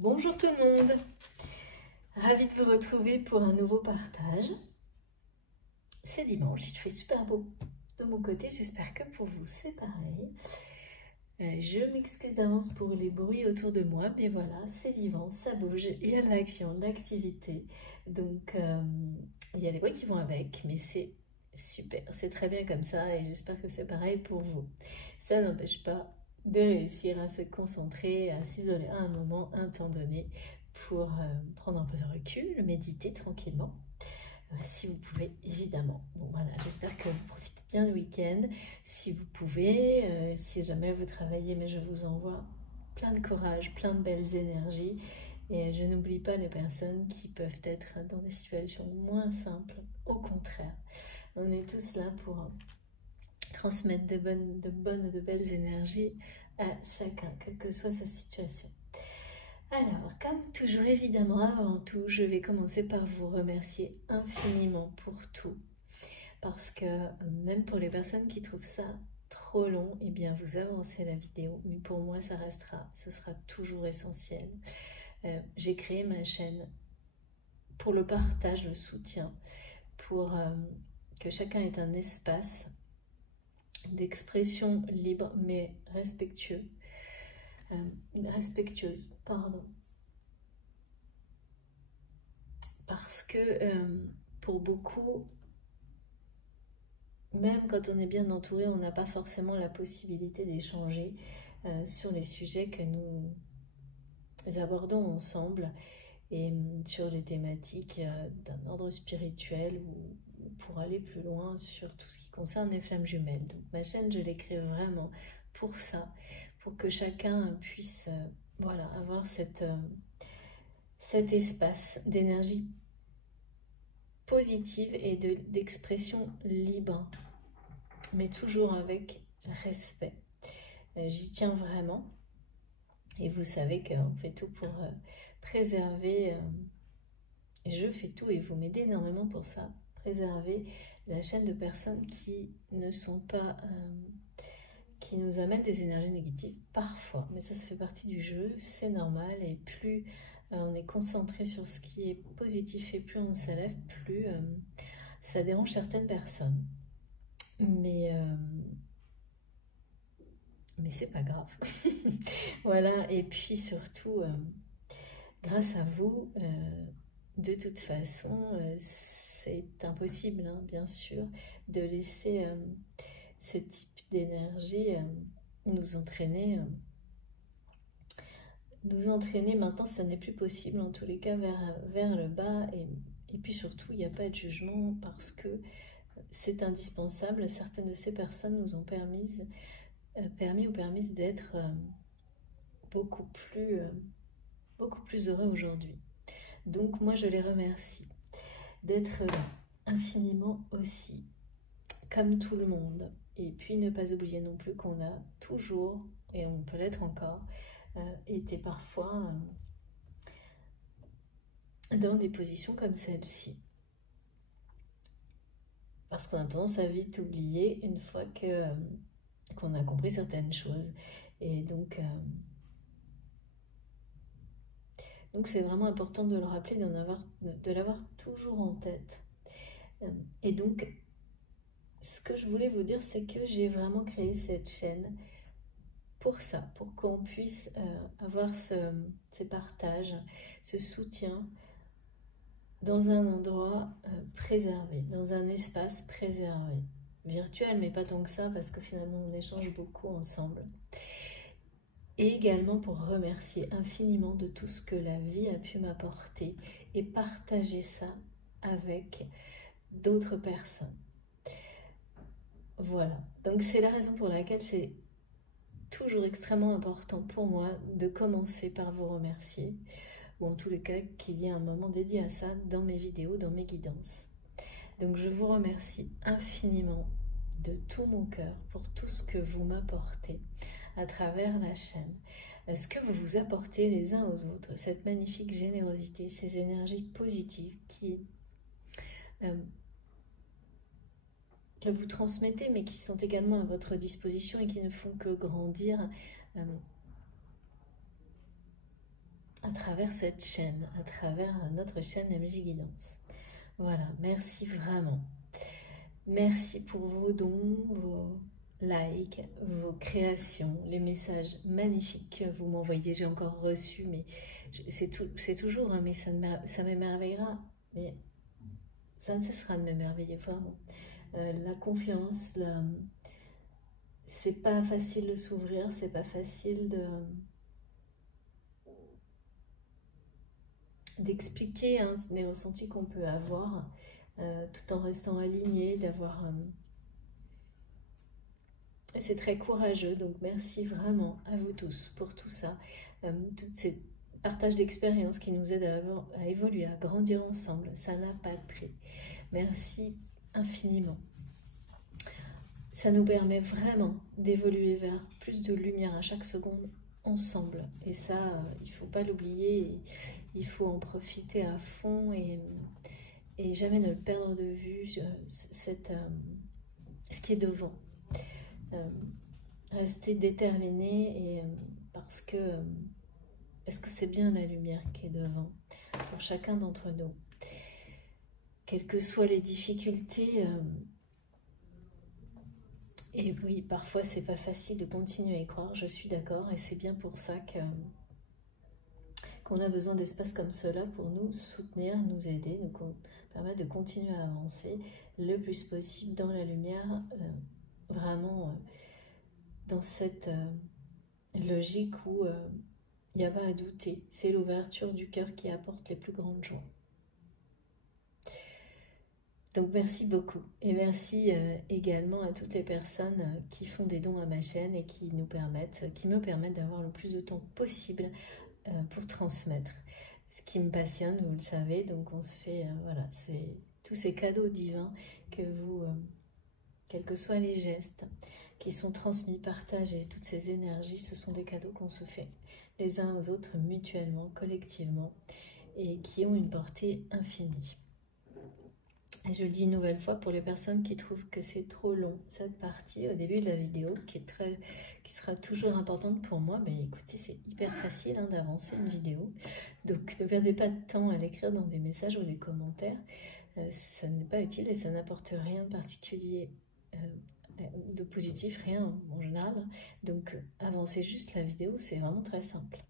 Bonjour tout le monde, ravie de vous retrouver pour un nouveau partage. C'est dimanche, il fait super beau de mon côté, j'espère que pour vous c'est pareil. Je m'excuse d'avance pour les bruits autour de moi, mais voilà, c'est vivant, ça bouge, il y a de l'action, de l'activité, donc il y a des bruits qui vont avec, mais c'est super, c'est très bien comme ça et j'espère que c'est pareil pour vous. Ça n'empêche pas de réussir à se concentrer, à s'isoler à un moment, un temps donné, pour prendre un peu de recul, méditer tranquillement. Si vous pouvez, évidemment. Bon, voilà, j'espère que vous profitez bien du week-end. Si vous pouvez, si jamais vous travaillez, mais je vous envoie plein de courage, plein de belles énergies. Et je n'oublie pas les personnes qui peuvent être dans des situations moins simples. Au contraire, on est tous là pour transmettre de belles énergies à chacun, quelle que soit sa situation. Alors, comme toujours, évidemment, avant tout, je vais commencer par vous remercier infiniment pour tout. Parce que même pour les personnes qui trouvent ça trop long, eh bien, vous avancez la vidéo. Mais pour moi, ça restera, ce sera toujours essentiel. J'ai créé ma chaîne pour le partage, le soutien, pour que chacun ait un espace d'expression libre mais respectueuse, pardon. Parce que pour beaucoup, même quand on est bien entouré, on n'a pas forcément la possibilité d'échanger sur les sujets que nous abordons ensemble et sur les thématiques d'un ordre spirituel ou pour aller plus loin sur tout ce qui concerne les flammes jumelles. Donc ma chaîne, je l'ai créée vraiment pour ça, pour que chacun puisse voilà, avoir cet espace d'énergie positive et d'expression libre, mais toujours avec respect. J'y tiens vraiment. Et vous savez qu'on fait tout pour préserver, je fais tout et vous m'aidez énormément pour ça, préserver la chaîne de personnes qui ne sont pas, qui nous amènent des énergies négatives parfois. Mais ça fait partie du jeu, c'est normal. Et plus on est concentré sur ce qui est positif et plus on s'élève, plus ça dérange certaines personnes. Mais c'est pas grave. Voilà, et puis surtout, grâce à vous, de toute façon, c'est impossible, hein, bien sûr, de laisser ce type d'énergie nous entraîner. Maintenant, ça n'est plus possible, en tous les cas, vers le bas. Et puis surtout, il n'y a pas de jugement parce que c'est indispensable. Certaines de ces personnes nous ont permis ou permises d'être beaucoup plus heureux aujourd'hui. Donc moi, je les remercie d'être là infiniment aussi, comme tout le monde. Et puis ne pas oublier non plus qu'on a toujours, et on peut l'être encore, été parfois dans des positions comme celle-ci. Parce qu'on a tendance à vite oublier une fois qu'on a compris certaines choses. Et donc c'est vraiment important de le rappeler, de l'avoir toujours en tête. Et donc, ce que je voulais vous dire, c'est que j'ai vraiment créé cette chaîne pour ça, pour qu'on puisse avoir ces partages, ce soutien dans un endroit préservé, dans un espace préservé. Virtuel, mais pas tant que ça, parce que finalement, on échange beaucoup ensemble. Et également pour remercier infiniment de tout ce que la vie a pu m'apporter et partager ça avec d'autres personnes. Voilà, donc c'est la raison pour laquelle c'est toujours extrêmement important pour moi de commencer par vous remercier, ou en tous les cas qu'il y ait un moment dédié à ça dans mes vidéos, dans mes guidances. Donc je vous remercie infiniment de tout mon cœur pour tout ce que vous m'apportez à travers la chaîne, ce que vous vous apportez les uns aux autres, cette magnifique générosité, ces énergies positives que vous transmettez, mais qui sont également à votre disposition et qui ne font que grandir à travers cette chaîne, à travers notre chaîne MJ Guidance. Voilà, merci vraiment. Merci pour vos dons, vos likes, vos créations, les messages magnifiques que vous m'envoyez. J'ai encore reçu, mais c'est toujours, hein, mais ça m'émerveillera. Mais ça ne cessera de m'émerveiller, vraiment. La confiance, c'est pas facile de s'ouvrir, c'est pas facile d'expliquer hein, les ressentis qu'on peut avoir, tout en restant aligné, d'avoir... c'est très courageux, donc merci vraiment à vous tous pour tout ça, tous ces partages d'expériences qui nous aident à évoluer, à grandir ensemble, ça n'a pas de prix. Merci infiniment. Ça nous permet vraiment d'évoluer vers plus de lumière à chaque seconde ensemble. Et ça, il ne faut pas l'oublier, il faut en profiter à fond et jamais ne le perdre de vue, ce qui est devant. Rester déterminé et, parce que c'est bien la lumière qui est devant pour chacun d'entre nous. Quelles que soient les difficultés, et oui, parfois c'est pas facile de continuer à y croire, je suis d'accord, et c'est bien pour ça qu'on a besoin d'espaces comme cela pour nous soutenir, nous aider, nous permettre de continuer à avancer le plus possible dans la lumière, vraiment dans cette logique où il n'y a pas à douter, c'est l'ouverture du cœur qui apporte les plus grandes joies. Donc merci beaucoup et merci également à toutes les personnes qui font des dons à ma chaîne et qui me permettent d'avoir le plus de temps possible pour transmettre. Ce qui me passionne, vous le savez, donc on se fait, voilà, c'est tous ces cadeaux divins que vous, quels que soient les gestes qui sont transmis, partagés, toutes ces énergies, ce sont des cadeaux qu'on se fait les uns aux autres mutuellement, collectivement et qui ont une portée infinie. Et je le dis une nouvelle fois pour les personnes qui trouvent que c'est trop long, cette partie au début de la vidéo, qui sera toujours importante pour moi, mais écoutez, c'est hyper facile hein, d'avancer une vidéo. Donc ne perdez pas de temps à l'écrire dans des messages ou des commentaires. Ça n'est pas utile et ça n'apporte rien de particulier, de positif, rien en général. Donc avancez juste la vidéo, c'est vraiment très simple.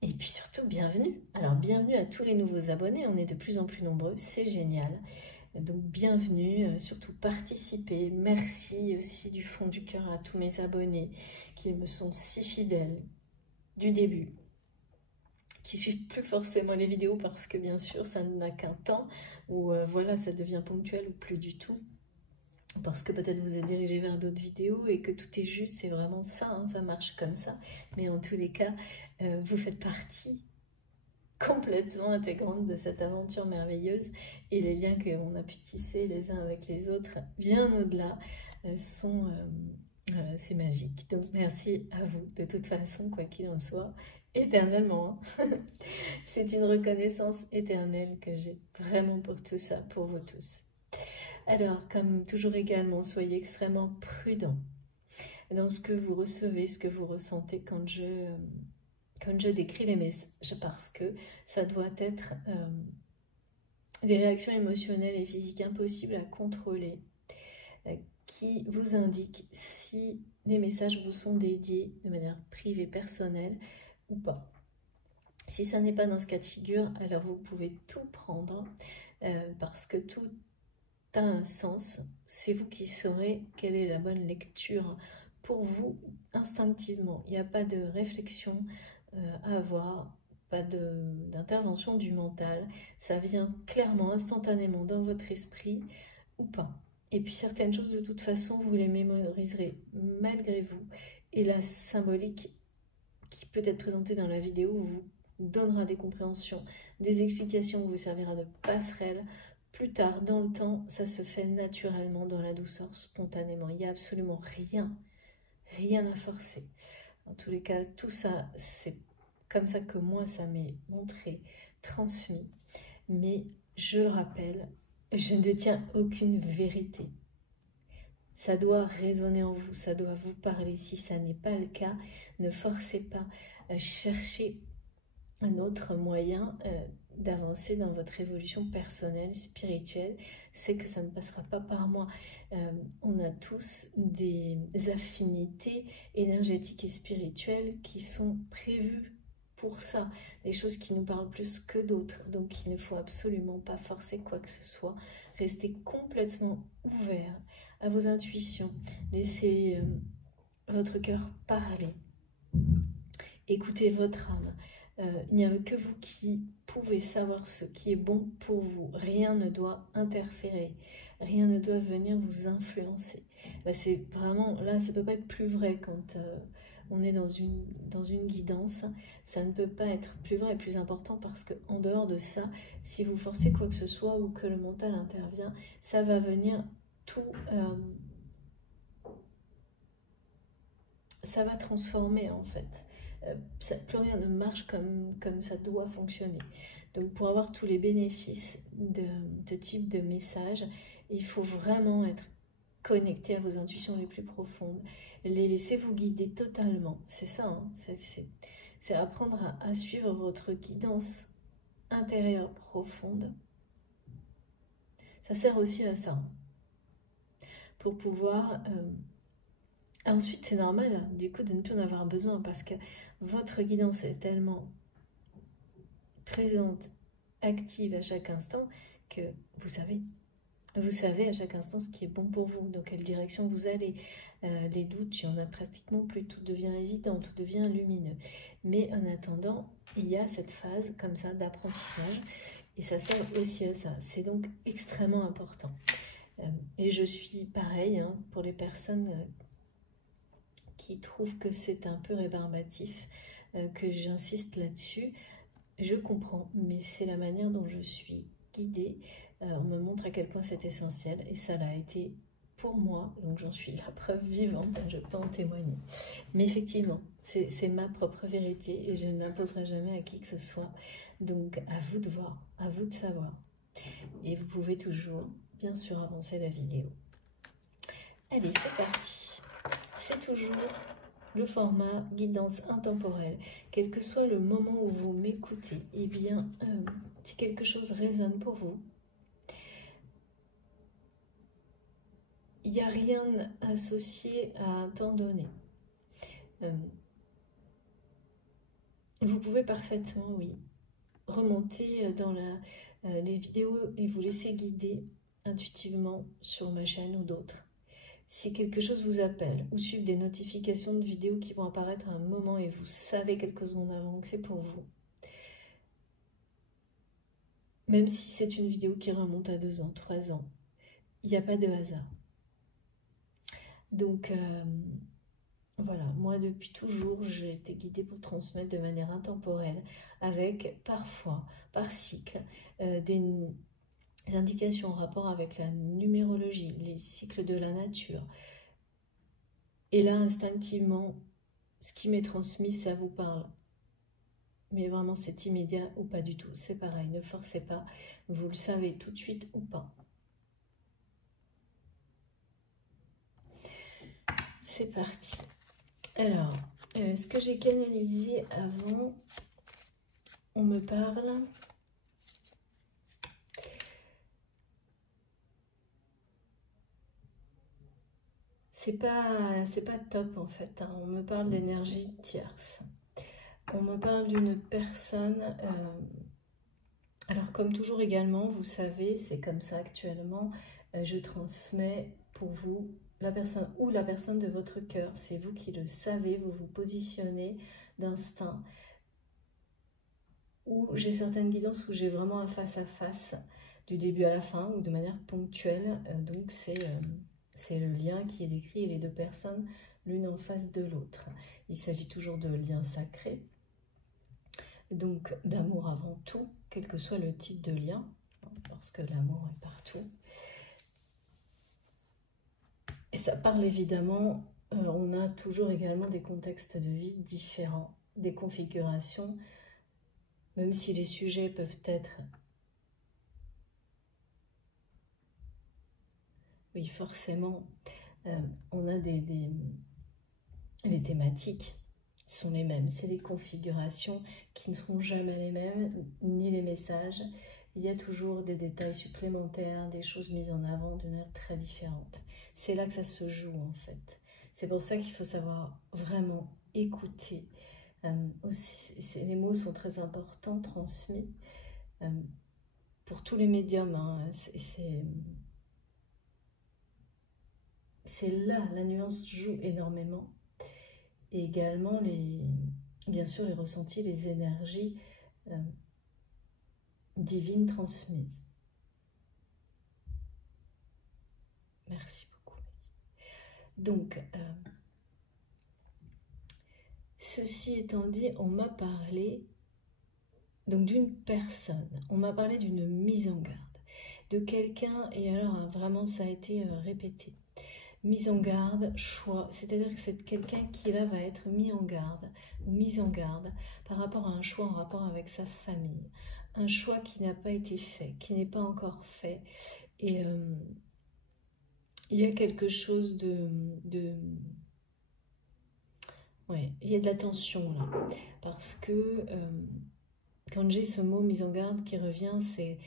Et puis surtout, bienvenue. Alors, bienvenue à tous les nouveaux abonnés. On est de plus en plus nombreux. C'est génial. Donc, bienvenue. Surtout, participez. Merci aussi du fond du cœur à tous mes abonnés qui me sont si fidèles du début, qui suivent plus forcément les vidéos parce que, bien sûr, ça n'a qu'un temps où, voilà, ça devient ponctuel ou plus du tout. Parce que peut-être vous êtes dirigé vers d'autres vidéos et que tout est juste, c'est vraiment ça, hein, ça marche comme ça. Mais en tous les cas, vous faites partie complètement intégrante de cette aventure merveilleuse et les liens qu'on a pu tisser les uns avec les autres, bien au-delà, c'est magique. Donc merci à vous, de toute façon, quoi qu'il en soit, éternellement. Hein. C'est une reconnaissance éternelle que j'ai vraiment pour tout ça, pour vous tous. Alors, comme toujours également, soyez extrêmement prudents dans ce que vous recevez, ce que vous ressentez quand je décris les messages, parce que ça doit être des réactions émotionnelles et physiques impossibles à contrôler, qui vous indiquent si les messages vous sont dédiés de manière privée, personnelle ou pas. Si ça n'est pas dans ce cas de figure, alors vous pouvez tout prendre, parce que tout a un sens, c'est vous qui saurez quelle est la bonne lecture pour vous instinctivement. Il n'y a pas de réflexion à avoir, pas d'intervention du mental, ça vient clairement, instantanément dans votre esprit ou pas. Et puis certaines choses de toute façon, vous les mémoriserez malgré vous et la symbolique qui peut être présentée dans la vidéo vous donnera des compréhensions, des explications, vous servira de passerelle. Plus tard, dans le temps, ça se fait naturellement, dans la douceur, spontanément. Il n'y a absolument rien à forcer. En tous les cas, tout ça, c'est comme ça que moi, ça m'est montré, transmis. Mais je le rappelle, je ne détiens aucune vérité. Ça doit résonner en vous, ça doit vous parler. Si ça n'est pas le cas, ne forcez pas cherchez un autre moyen d'avancer dans votre évolution personnelle, spirituelle, c'est que ça ne passera pas par moi. On a tous des affinités énergétiques et spirituelles qui sont prévues pour ça, des choses qui nous parlent plus que d'autres, donc il ne faut absolument pas forcer quoi que ce soit, restez complètement ouvert à vos intuitions, laissez votre cœur parler, écoutez votre âme. Il n'y a que vous qui pouvez savoir ce qui est bon pour vous. Rien ne doit interférer. Rien ne doit venir vous influencer. C'est vraiment, là, ça ne peut pas être plus vrai quand on est dans une guidance. Ça ne peut pas être plus vrai et plus important parce qu'en dehors de ça, si vous forcez quoi que ce soit ou que le mental intervient, ça va venir tout... ça va transformer en fait. Plus rien ne marche comme ça doit fonctionner. Donc pour avoir tous les bénéfices de ce type de message, il faut vraiment être connecté à vos intuitions les plus profondes. Les laissez vous guider totalement. C'est ça, hein, c'est apprendre à suivre votre guidance intérieure profonde. Ça sert aussi à ça. Pour pouvoir... ensuite, c'est normal, hein, du coup, de ne plus en avoir besoin parce que votre guidance est tellement présente, active à chaque instant que vous savez à chaque instant ce qui est bon pour vous, dans quelle direction vous allez. Les doutes, il n'y en a pratiquement plus, tout devient évident, tout devient lumineux. Mais en attendant, il y a cette phase comme ça d'apprentissage et ça sert aussi à ça. C'est donc extrêmement important. Et je suis pareil hein, pour les personnes... qui trouvent que c'est un peu rébarbatif, que j'insiste là-dessus. Je comprends, mais c'est la manière dont je suis guidée. On me montre à quel point c'est essentiel, et ça l'a été pour moi, donc j'en suis la preuve vivante, je peux en témoigner. Mais effectivement, c'est ma propre vérité, et je ne l'imposerai jamais à qui que ce soit. Donc à vous de voir, à vous de savoir. Et vous pouvez toujours, bien sûr, avancer la vidéo. Allez, c'est parti. C'est toujours le format guidance intemporelle. Quel que soit le moment où vous m'écoutez, eh bien, si quelque chose résonne pour vous, il n'y a rien associé à un temps donné. Vous pouvez parfaitement, oui, remonter dans les vidéos et vous laisser guider intuitivement sur ma chaîne ou d'autres. Si quelque chose vous appelle ou suivre des notifications de vidéos qui vont apparaître à un moment et vous savez quelques secondes avant que c'est pour vous, même si c'est une vidéo qui remonte à 2 ans, 3 ans, il n'y a pas de hasard. Donc voilà, moi depuis toujours, j'ai été guidée pour transmettre de manière intemporelle avec parfois, par cycle, des indications en rapport avec la numérologie, les cycles de la nature. Et là, instinctivement, ce qui m'est transmis, ça vous parle. Mais vraiment, c'est immédiat ou pas du tout. C'est pareil, ne forcez pas. Vous le savez tout de suite ou pas. C'est parti. Alors, ce que j'ai canalisé avant, on me parle... C'est pas top en fait, hein. On me parle d'énergie tierce. On me parle d'une personne... alors comme toujours également, vous savez, c'est comme ça actuellement, je transmets pour vous la personne ou la personne de votre cœur. C'est vous qui le savez, vous vous positionnez d'instinct. Ou j'ai certaines guidances où j'ai vraiment un face-à-face du début à la fin ou de manière ponctuelle. Donc c'est le lien qui est décrit et les deux personnes l'une en face de l'autre. Il s'agit toujours de liens sacrés, donc d'amour avant tout, quel que soit le type de lien, parce que l'amour est partout. Et ça parle évidemment, on a toujours également des contextes de vie différents, des configurations, même si les sujets peuvent être... Oui, forcément, on a les thématiques sont les mêmes. C'est des configurations qui ne seront jamais les mêmes, ni les messages. Il y a toujours des détails supplémentaires, des choses mises en avant d'une manière très différente. C'est là que ça se joue en fait. C'est pour ça qu'il faut savoir vraiment écouter. Aussi, les mots sont très importants, transmis. Pour tous les médiums, hein, c'est là, la nuance joue énormément. Et également, bien sûr, les ressentis, les énergies divines transmises. Merci beaucoup. Donc, ceci étant dit, on m'a parlé d'une personne, on m'a parlé d'une mise en garde, de quelqu'un, et alors vraiment ça a été répété. Mise en garde, choix, c'est-à-dire que c'est quelqu'un qui là va être mis en garde, ou mise en garde par rapport à un choix en rapport avec sa famille. Un choix qui n'a pas été fait, qui n'est pas encore fait. Et il y a quelque chose ouais, il y a de la tension là. Parce que quand j'ai ce mot mise en garde qui revient, c'est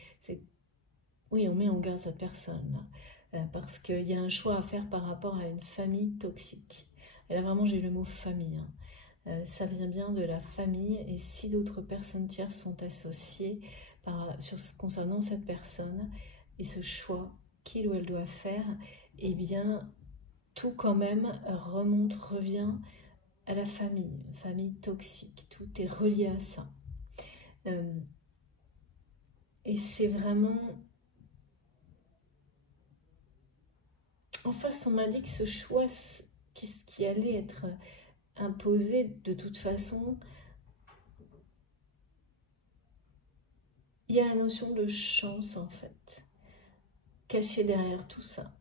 oui, on met en garde cette personne là. Parce qu'il y a un choix à faire par rapport à une famille toxique. Et là vraiment j'ai le mot famille. Hein. Ça vient bien de la famille, et si d'autres personnes tierces sont associées concernant cette personne et ce choix qu'il ou elle doit faire, eh bien tout quand même revient à la famille toxique, tout est relié à ça. Et c'est vraiment... En face, on m'a dit que ce choix qui allait être imposé de toute façon, il y a la notion de chance en fait, cachée derrière tout ça.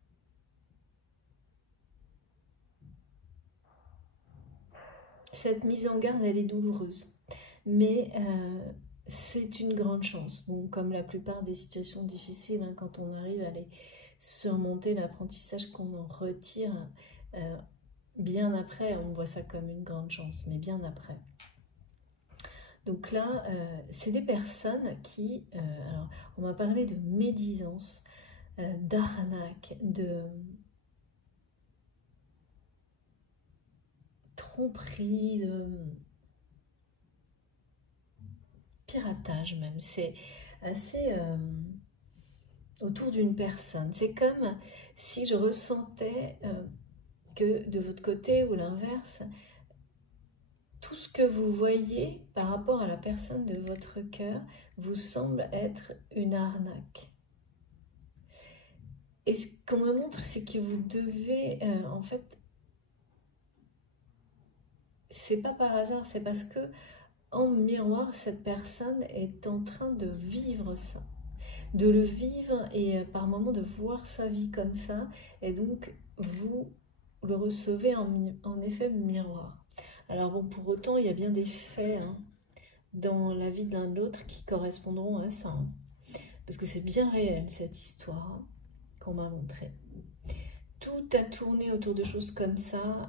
Cette mise en garde, elle est douloureuse, mais c'est une grande chance. Bon, comme la plupart des situations difficiles, hein, quand on arrive à les surmonter, l'apprentissage qu'on en retire, bien après, on voit ça comme une grande chance, mais bien après. Donc là, c'est des personnes qui, alors, on m'a parlé de médisance, d'arnaque, de tromperie, de piratage même. C'est assez autour d'une personne. C'est comme si je ressentais que de votre côté ou l'inverse, tout ce que vous voyez par rapport à la personne de votre cœur vous semble être une arnaque. Et ce qu'on me montre, c'est que vous devez, en fait, c'est pas par hasard, c'est parce que en miroir, cette personne est en train de vivre ça, de le vivre et par moments de voir sa vie comme ça, et donc vous le recevez en effet miroir. Alors bon, pour autant, il y a bien des faits hein, dans la vie de l'un de l'autre qui correspondront à ça, hein, parce que c'est bien réel cette histoire hein, qu'on m'a montrée. Tout a tourné autour de choses comme ça.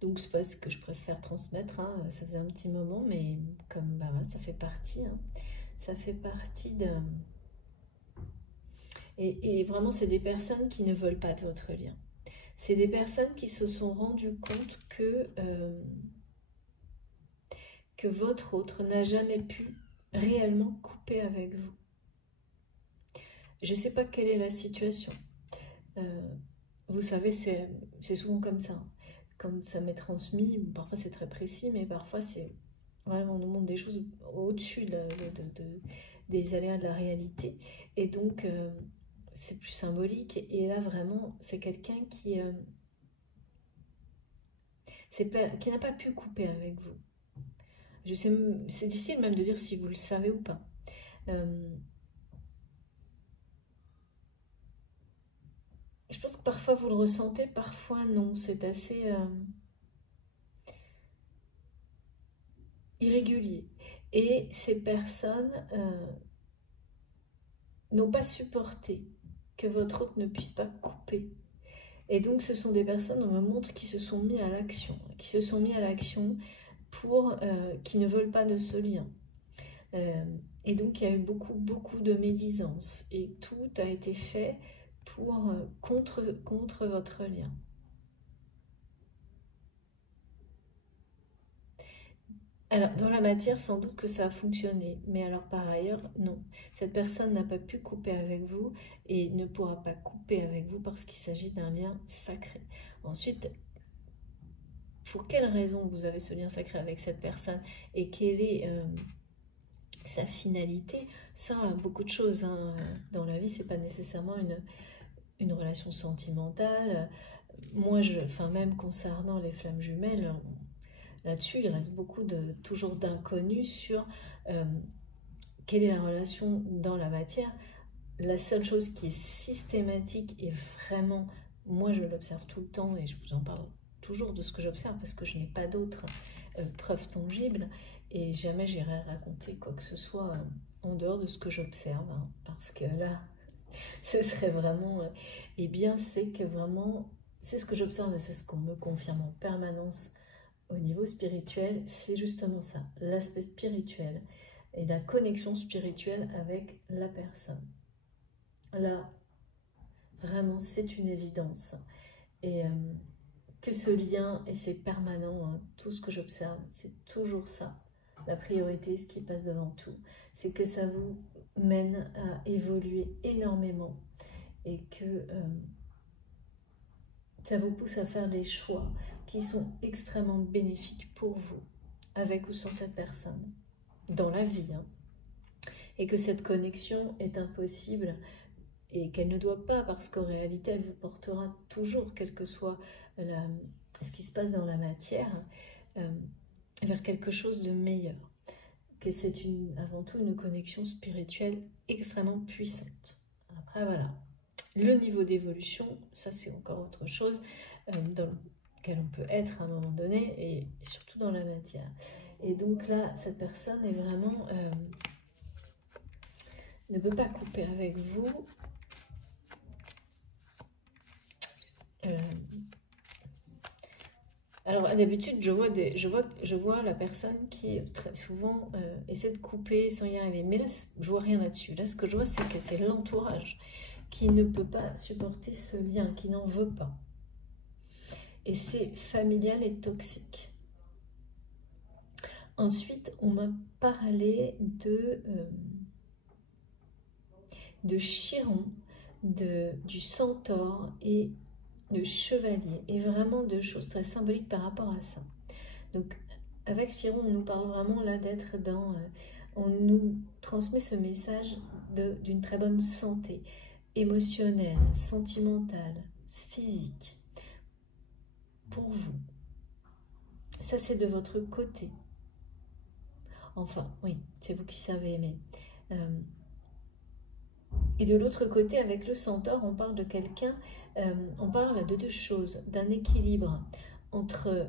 Donc c'est pas ce que je préfère transmettre, hein. Ça faisait un petit moment, mais comme bah, ça fait partie, hein. Ça fait partie de... Et vraiment, c'est des personnes qui ne veulent pas de votre lien. C'est des personnes qui se sont rendues compte que votre autre n'a jamais pu réellement couper avec vous. Je ne sais pas quelle est la situation. Vous savez, c'est souvent comme ça. Quand ça m'est transmis, parfois c'est très précis, mais parfois c'est vraiment, on nous montre des choses au-dessus des aléas de la réalité. Et donc, c'est plus symbolique. Et là, vraiment, c'est quelqu'un qui n'a pas pu couper avec vous. Je sais, c'est difficile même de dire si vous le savez ou pas. Je pense que parfois vous le ressentez, parfois non. C'est assez irrégulier. Et ces personnes n'ont pas supporté que votre autre ne puisse pas couper. Et donc, ce sont des personnes, on me montre, qui se sont mis à l'action. Qui se sont mis à l'action pour... qui ne veulent pas de ce lien. Et donc, il y a eu beaucoup de médisance. Et tout a été fait pour, contre votre lien. Alors, dans la matière, sans doute que ça a fonctionné, mais alors par ailleurs, non. Cette personne n'a pas pu couper avec vous et ne pourra pas couper avec vous parce qu'il s'agit d'un lien sacré. Ensuite, pour quelle raison vous avez ce lien sacré avec cette personne et quelle est sa finalité? Ça, beaucoup de choses hein, dans la vie, c'est pas nécessairement une relation sentimentale. Moi, enfin, même concernant les flammes jumelles, là-dessus, il reste toujours d'inconnus sur quelle est la relation dans la matière. La seule chose qui est systématique et vraiment, moi je l'observe tout le temps et je vous en parle toujours de ce que j'observe parce que je n'ai pas d'autres preuves tangibles et jamais j'irai raconter quoi que ce soit en dehors de ce que j'observe hein, parce que là, ce serait vraiment... eh bien, c'est que vraiment, c'est ce que j'observe et c'est ce qu'on me confirme en permanence au niveau spirituel, c'est justement ça, l'aspect spirituel et la connexion spirituelle avec la personne. Là, vraiment, c'est une évidence. Et que ce lien, et c'est permanent, hein, tout ce que j'observe, c'est toujours ça. La priorité, ce qui passe devant tout, c'est que ça vous mène à évoluer énormément et que ça vous pousse à faire des choix qui sont extrêmement bénéfiques pour vous, avec ou sans cette personne, dans la vie. Hein. Et que cette connexion est impossible et qu'elle ne doit pas, parce qu'en réalité, elle vous portera toujours, quel que soit ce qui se passe dans la matière, vers quelque chose de meilleur. Que c'est avant tout une connexion spirituelle extrêmement puissante. Après, voilà. Le niveau d'évolution, ça c'est encore autre chose dans lequel on peut être à un moment donné et surtout dans la matière. Et donc là, cette personne est vraiment ne peut pas couper avec vous. Alors d'habitude, je vois la personne qui très souvent essaie de couper sans y arriver. Mais là, je vois rien là-dessus. Là, ce que je vois, c'est que c'est l'entourage qui ne peut pas supporter ce lien, qui n'en veut pas. Et c'est familial et toxique. Ensuite, on m'a parlé de Chiron, du centaure et de chevalier, et vraiment de choses très symboliques par rapport à ça. Donc, avec Chiron, on nous parle vraiment là d'être dans... on nous transmet ce message d'une très bonne santé émotionnelle, sentimentale, physique, pour vous. Ça, c'est de votre côté. Enfin, oui, c'est vous qui savez aimer. Et de l'autre côté, avec le centaure, on parle de quelqu'un, on parle de deux choses, d'un équilibre entre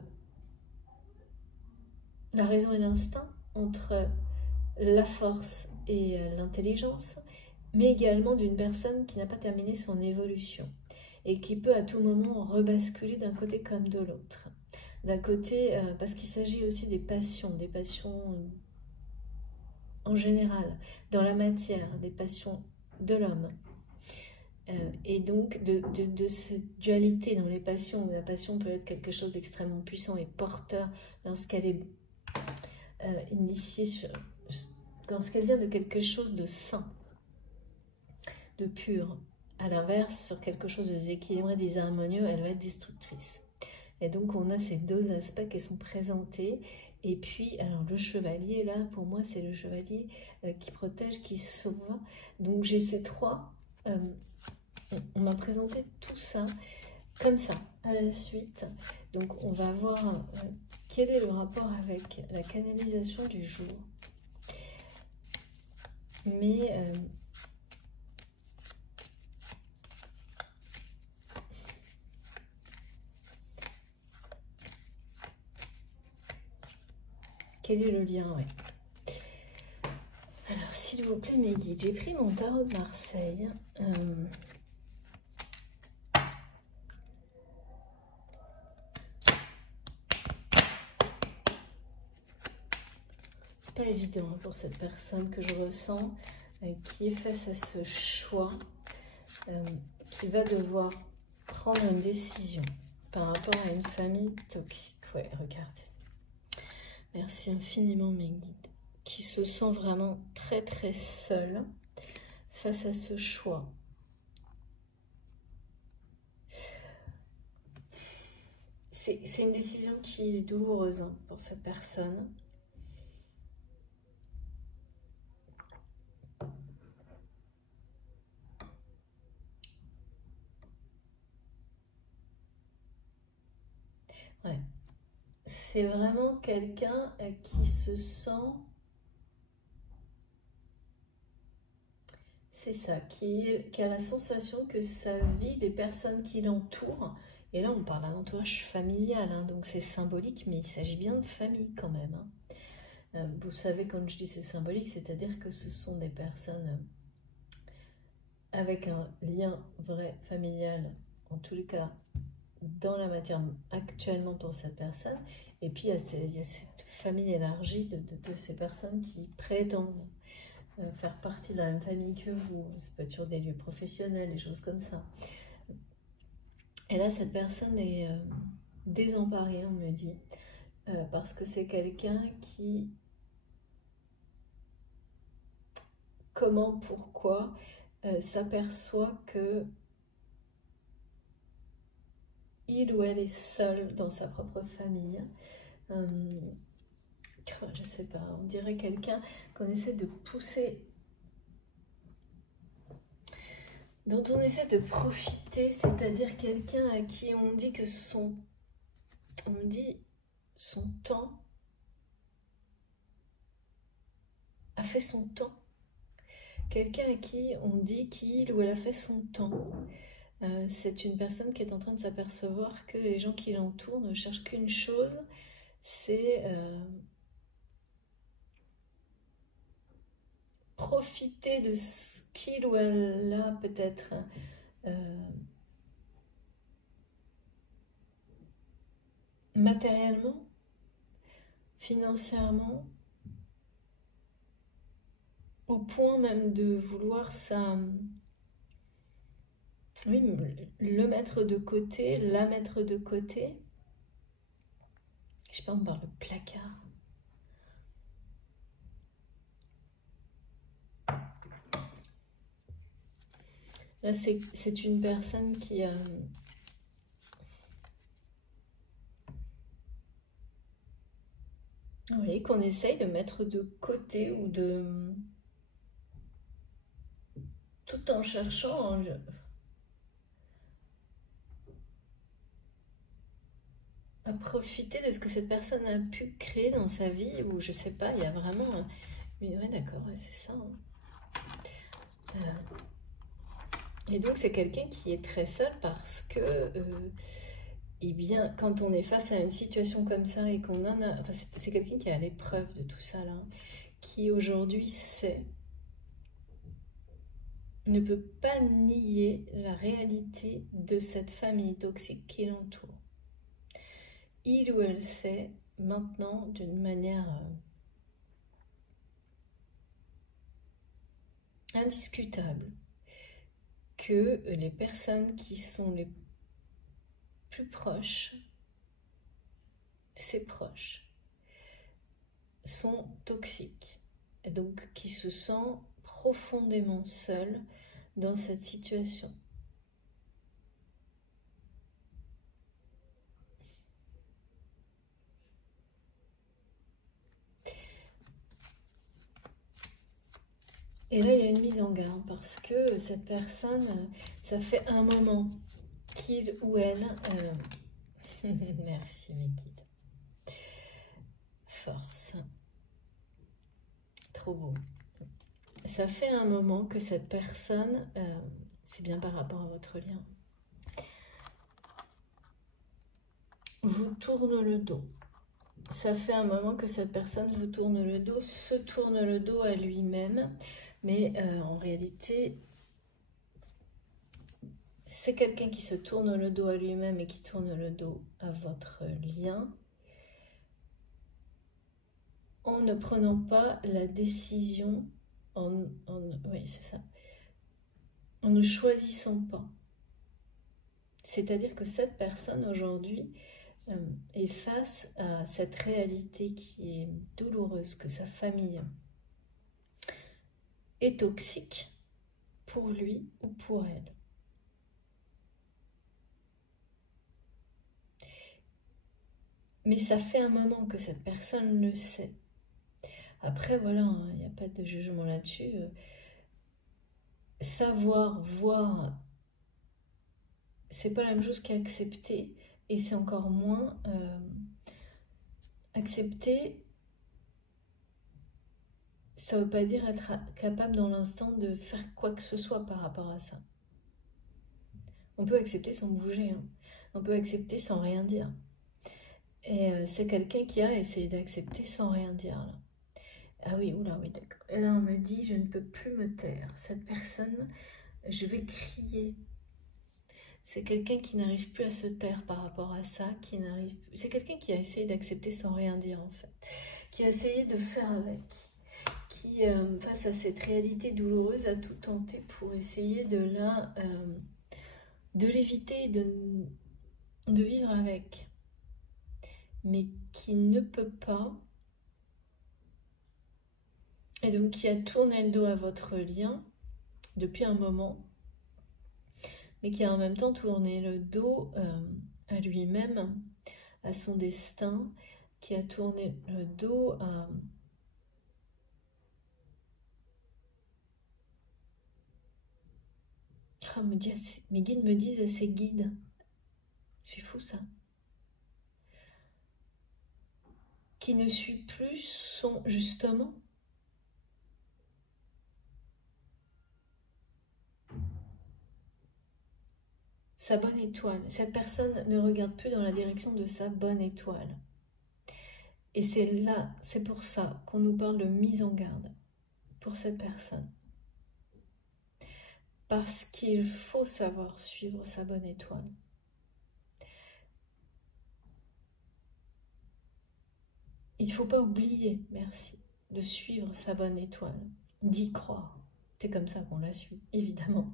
la raison et l'instinct, entre la force et l'intelligence, mais également d'une personne qui n'a pas terminé son évolution et qui peut à tout moment rebasculer d'un côté comme de l'autre. D'un côté, parce qu'il s'agit aussi des passions en général, dans la matière, des passions de l'homme. Et donc, de cette dualité dans les passions, où la passion peut être quelque chose d'extrêmement puissant et porteur lorsqu'elle est initiée lorsqu'elle vient de quelque chose de sain, de pur. À l'inverse, sur quelque chose de déséquilibré, disharmonieux, elle va être destructrice. Et donc, on a ces deux aspects qui sont présentés. Et puis, alors le chevalier, là, pour moi, c'est le chevalier qui protège, qui sauve. Donc, j'ai ces trois. On m'a présenté tout ça comme ça, à la suite. Donc, on va voir quel est le rapport avec la canalisation du jour. Mais... quel est le lien, ouais. Alors, s'il vous plaît, mes guides, j'ai pris mon tarot de Marseille. C'est pas évident pour cette personne que je ressens, qui est face à ce choix, qui va devoir prendre une décision par rapport à une famille toxique. Ouais, regardez. Merci infiniment mes guides. Qui se sent vraiment très très seul face à ce choix. C'est une décision qui est douloureuse hein, pour cette personne. Ouais. C'est vraiment quelqu'un qui se sent... C'est ça, qui a la sensation que sa vie, des personnes qui l'entourent, et là on parle d'un entourage familial, hein, donc c'est symbolique, mais il s'agit bien de famille quand même. Hein. Vous savez, quand je dis c'est symbolique, c'est-à-dire que ce sont des personnes avec un lien vrai familial, en tous les cas, dans la matière actuellement pour cette personne, et puis il y a cette famille élargie de ces personnes qui prétendent faire partie de la même famille que vous. Ça peut être sur des lieux professionnels, des choses comme ça. Et là, cette personne est désemparée, on me dit, parce que c'est quelqu'un qui... Comment, pourquoi, s'aperçoit que il ou elle est seul dans sa propre famille. Je sais pas, on dirait quelqu'un qu'on essaie de pousser, dont on essaie de profiter, c'est-à-dire quelqu'un à qui on dit que son temps a fait son temps. Quelqu'un à qui on dit qu'il ou elle a fait son temps. C'est une personne qui est en train de s'apercevoir que les gens qui l'entourent ne cherchent qu'une chose, c'est profiter de ce qu'il ou elle a peut-être matériellement, financièrement, au point même de vouloir ça, oui, le mettre de côté, la mettre de côté. Je sais pas, on parle de placard. Là, c'est une personne qui a... Oui, qu'on essaye de mettre de côté ou de... Tout en cherchant... à profiter de ce que cette personne a pu créer dans sa vie, ou je sais pas, il y a vraiment... Mais ouais, d'accord, ouais, c'est ça. Hein. Et donc, c'est quelqu'un qui est très seul parce que... eh bien, quand on est face à une situation comme ça et qu'on en a... Enfin, c'est quelqu'un qui est à l'épreuve de tout ça, là, qui aujourd'hui sait, ne peut pas nier la réalité de cette famille toxique qui l'entoure. Il ou elle sait maintenant d'une manière indiscutable que les personnes qui sont les plus proches, ses proches, sont toxiques, et donc qui se sent profondément seul dans cette situation. Et là, il y a une mise en garde parce que cette personne, ça fait un moment qu'il ou elle... Merci mes guides. Force. Trop beau. Ça fait un moment que cette personne, c'est bien par rapport à votre lien, vous tourne le dos. Ça fait un moment que cette personne vous tourne le dos, se tourne le dos à lui-même, mais en réalité, c'est quelqu'un qui se tourne le dos à lui-même et qui tourne le dos à votre lien. en ne prenant pas la décision, oui, c'est ça, en ne choisissant pas. C'est-à-dire que cette personne aujourd'hui est face à cette réalité qui est douloureuse, que sa famille est toxique pour lui ou pour elle. Mais ça fait un moment que cette personne le sait. Après, voilà, il n'y a pas de jugement là-dessus. Savoir, voir, c'est pas la même chose qu'accepter. Et c'est encore moins accepter. Ça ne veut pas dire être capable dans l'instant de faire quoi que ce soit par rapport à ça. On peut accepter sans bouger. Hein. On peut accepter sans rien dire. Et c'est quelqu'un qui a essayé d'accepter sans rien dire. Là. Ah oui, oula, oui, d'accord. Et là, on me dit, je ne peux plus me taire. Cette personne, je vais crier. C'est quelqu'un qui n'arrive plus à se taire par rapport à ça, C'est quelqu'un qui a essayé d'accepter sans rien dire, en fait. Qui a essayé de faire avec. Qui, face à cette réalité douloureuse, a tout tenté pour essayer de l'éviter, de vivre avec. Mais qui ne peut pas, et donc qui a tourné le dos à votre lien depuis un moment, mais qui a en même temps tourné le dos à lui-même, à son destin, qui a tourné le dos à... Oh, mes guides me disent à ses guides. C'est fou ça. Qui ne suit plus son... Justement, sa bonne étoile. Cette personne ne regarde plus dans la direction de sa bonne étoile. Et c'est pour ça qu'on nous parle de mise en garde pour cette personne. Parce qu'il faut savoir suivre sa bonne étoile. Il ne faut pas oublier, merci, de suivre sa bonne étoile, d'y croire. C'est comme ça qu'on la suit, évidemment.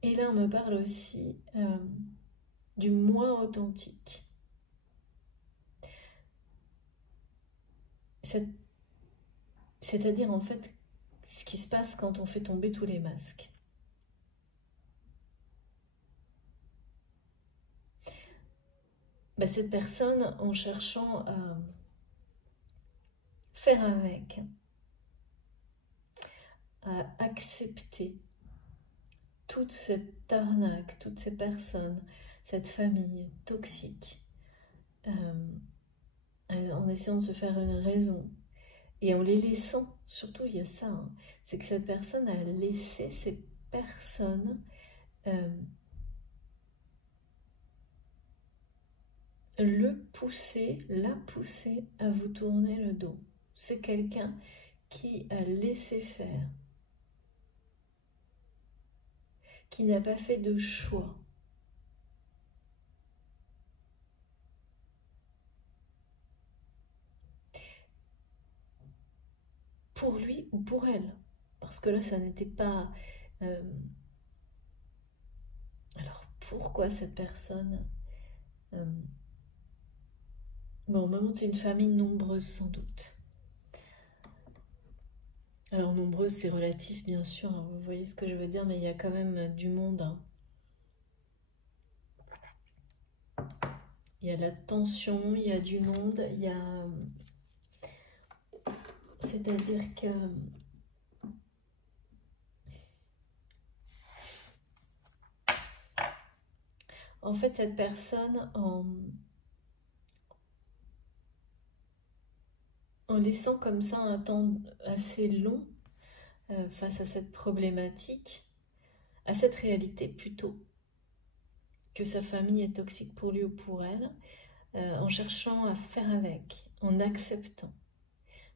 Et là, on me parle aussi du moi authentique. C'est-à-dire, en fait, ce qui se passe quand on fait tomber tous les masques. Cette personne, en cherchant à faire avec, à accepter toute cette arnaque, toutes ces personnes, cette famille toxique, en essayant de se faire une raison, et en les laissant, surtout il y a ça, hein, c'est que cette personne a laissé ces personnes la pousser à vous tourner le dos. C'est quelqu'un qui a laissé faire, qui n'a pas fait de choix. Pour lui ou pour elle. Parce que là, ça n'était pas... Alors, pourquoi cette personne Bon, au moment, c'est une famille nombreuse, sans doute. Alors, nombreuse, c'est relatif, bien sûr. Hein, vous voyez ce que je veux dire, mais il y a quand même du monde. Hein. Il y a de la tension, il y a du monde, il y a... C'est-à-dire que... En fait, cette personne, en laissant comme ça un temps assez long face à cette problématique, à cette réalité plutôt, que sa famille est toxique pour lui ou pour elle, en cherchant à faire avec, en acceptant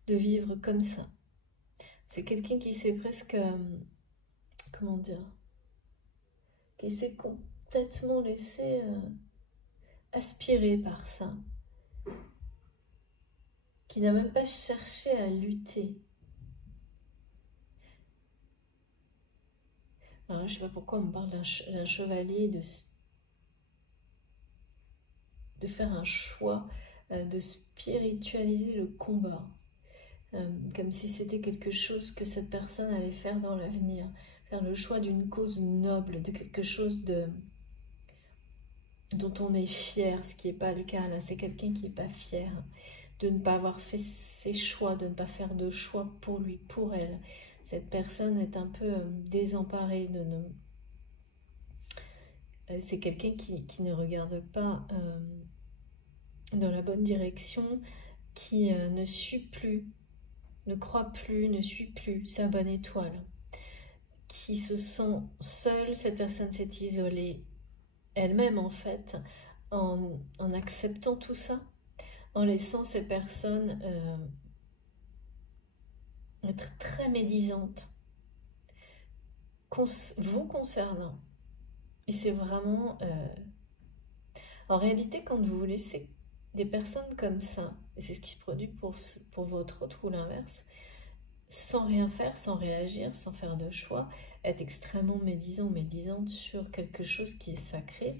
de vivre comme ça. C'est quelqu'un qui s'est presque, comment dire, qui s'est complètement laissé aspiré par ça, qui n'a même pas cherché à lutter. Alors, je ne sais pas pourquoi on me parle d'un chevalier, de faire un choix, de spiritualiser le combat, comme si c'était quelque chose que cette personne allait faire dans l'avenir, faire le choix d'une cause noble, de quelque chose dont on est fier, ce qui n'est pas le cas là. C'est quelqu'un qui n'est pas fier de ne pas avoir fait ses choix, de ne pas faire de choix pour lui, pour elle. Cette personne est un peu désemparée. C'est quelqu'un qui ne regarde pas dans la bonne direction, qui ne suit plus, ne croit plus, ne suit plus sa bonne étoile, qui se sent seule. Cette personne s'est isolée elle-même en fait, en acceptant tout ça, en laissant ces personnes être très médisantes vous concernant. Et c'est vraiment... en réalité, quand vous laissez des personnes comme ça, et c'est ce qui se produit pour votre autre ou l'inverse, sans rien faire, sans réagir, sans faire de choix, être extrêmement médisant ou médisante sur quelque chose qui est sacré,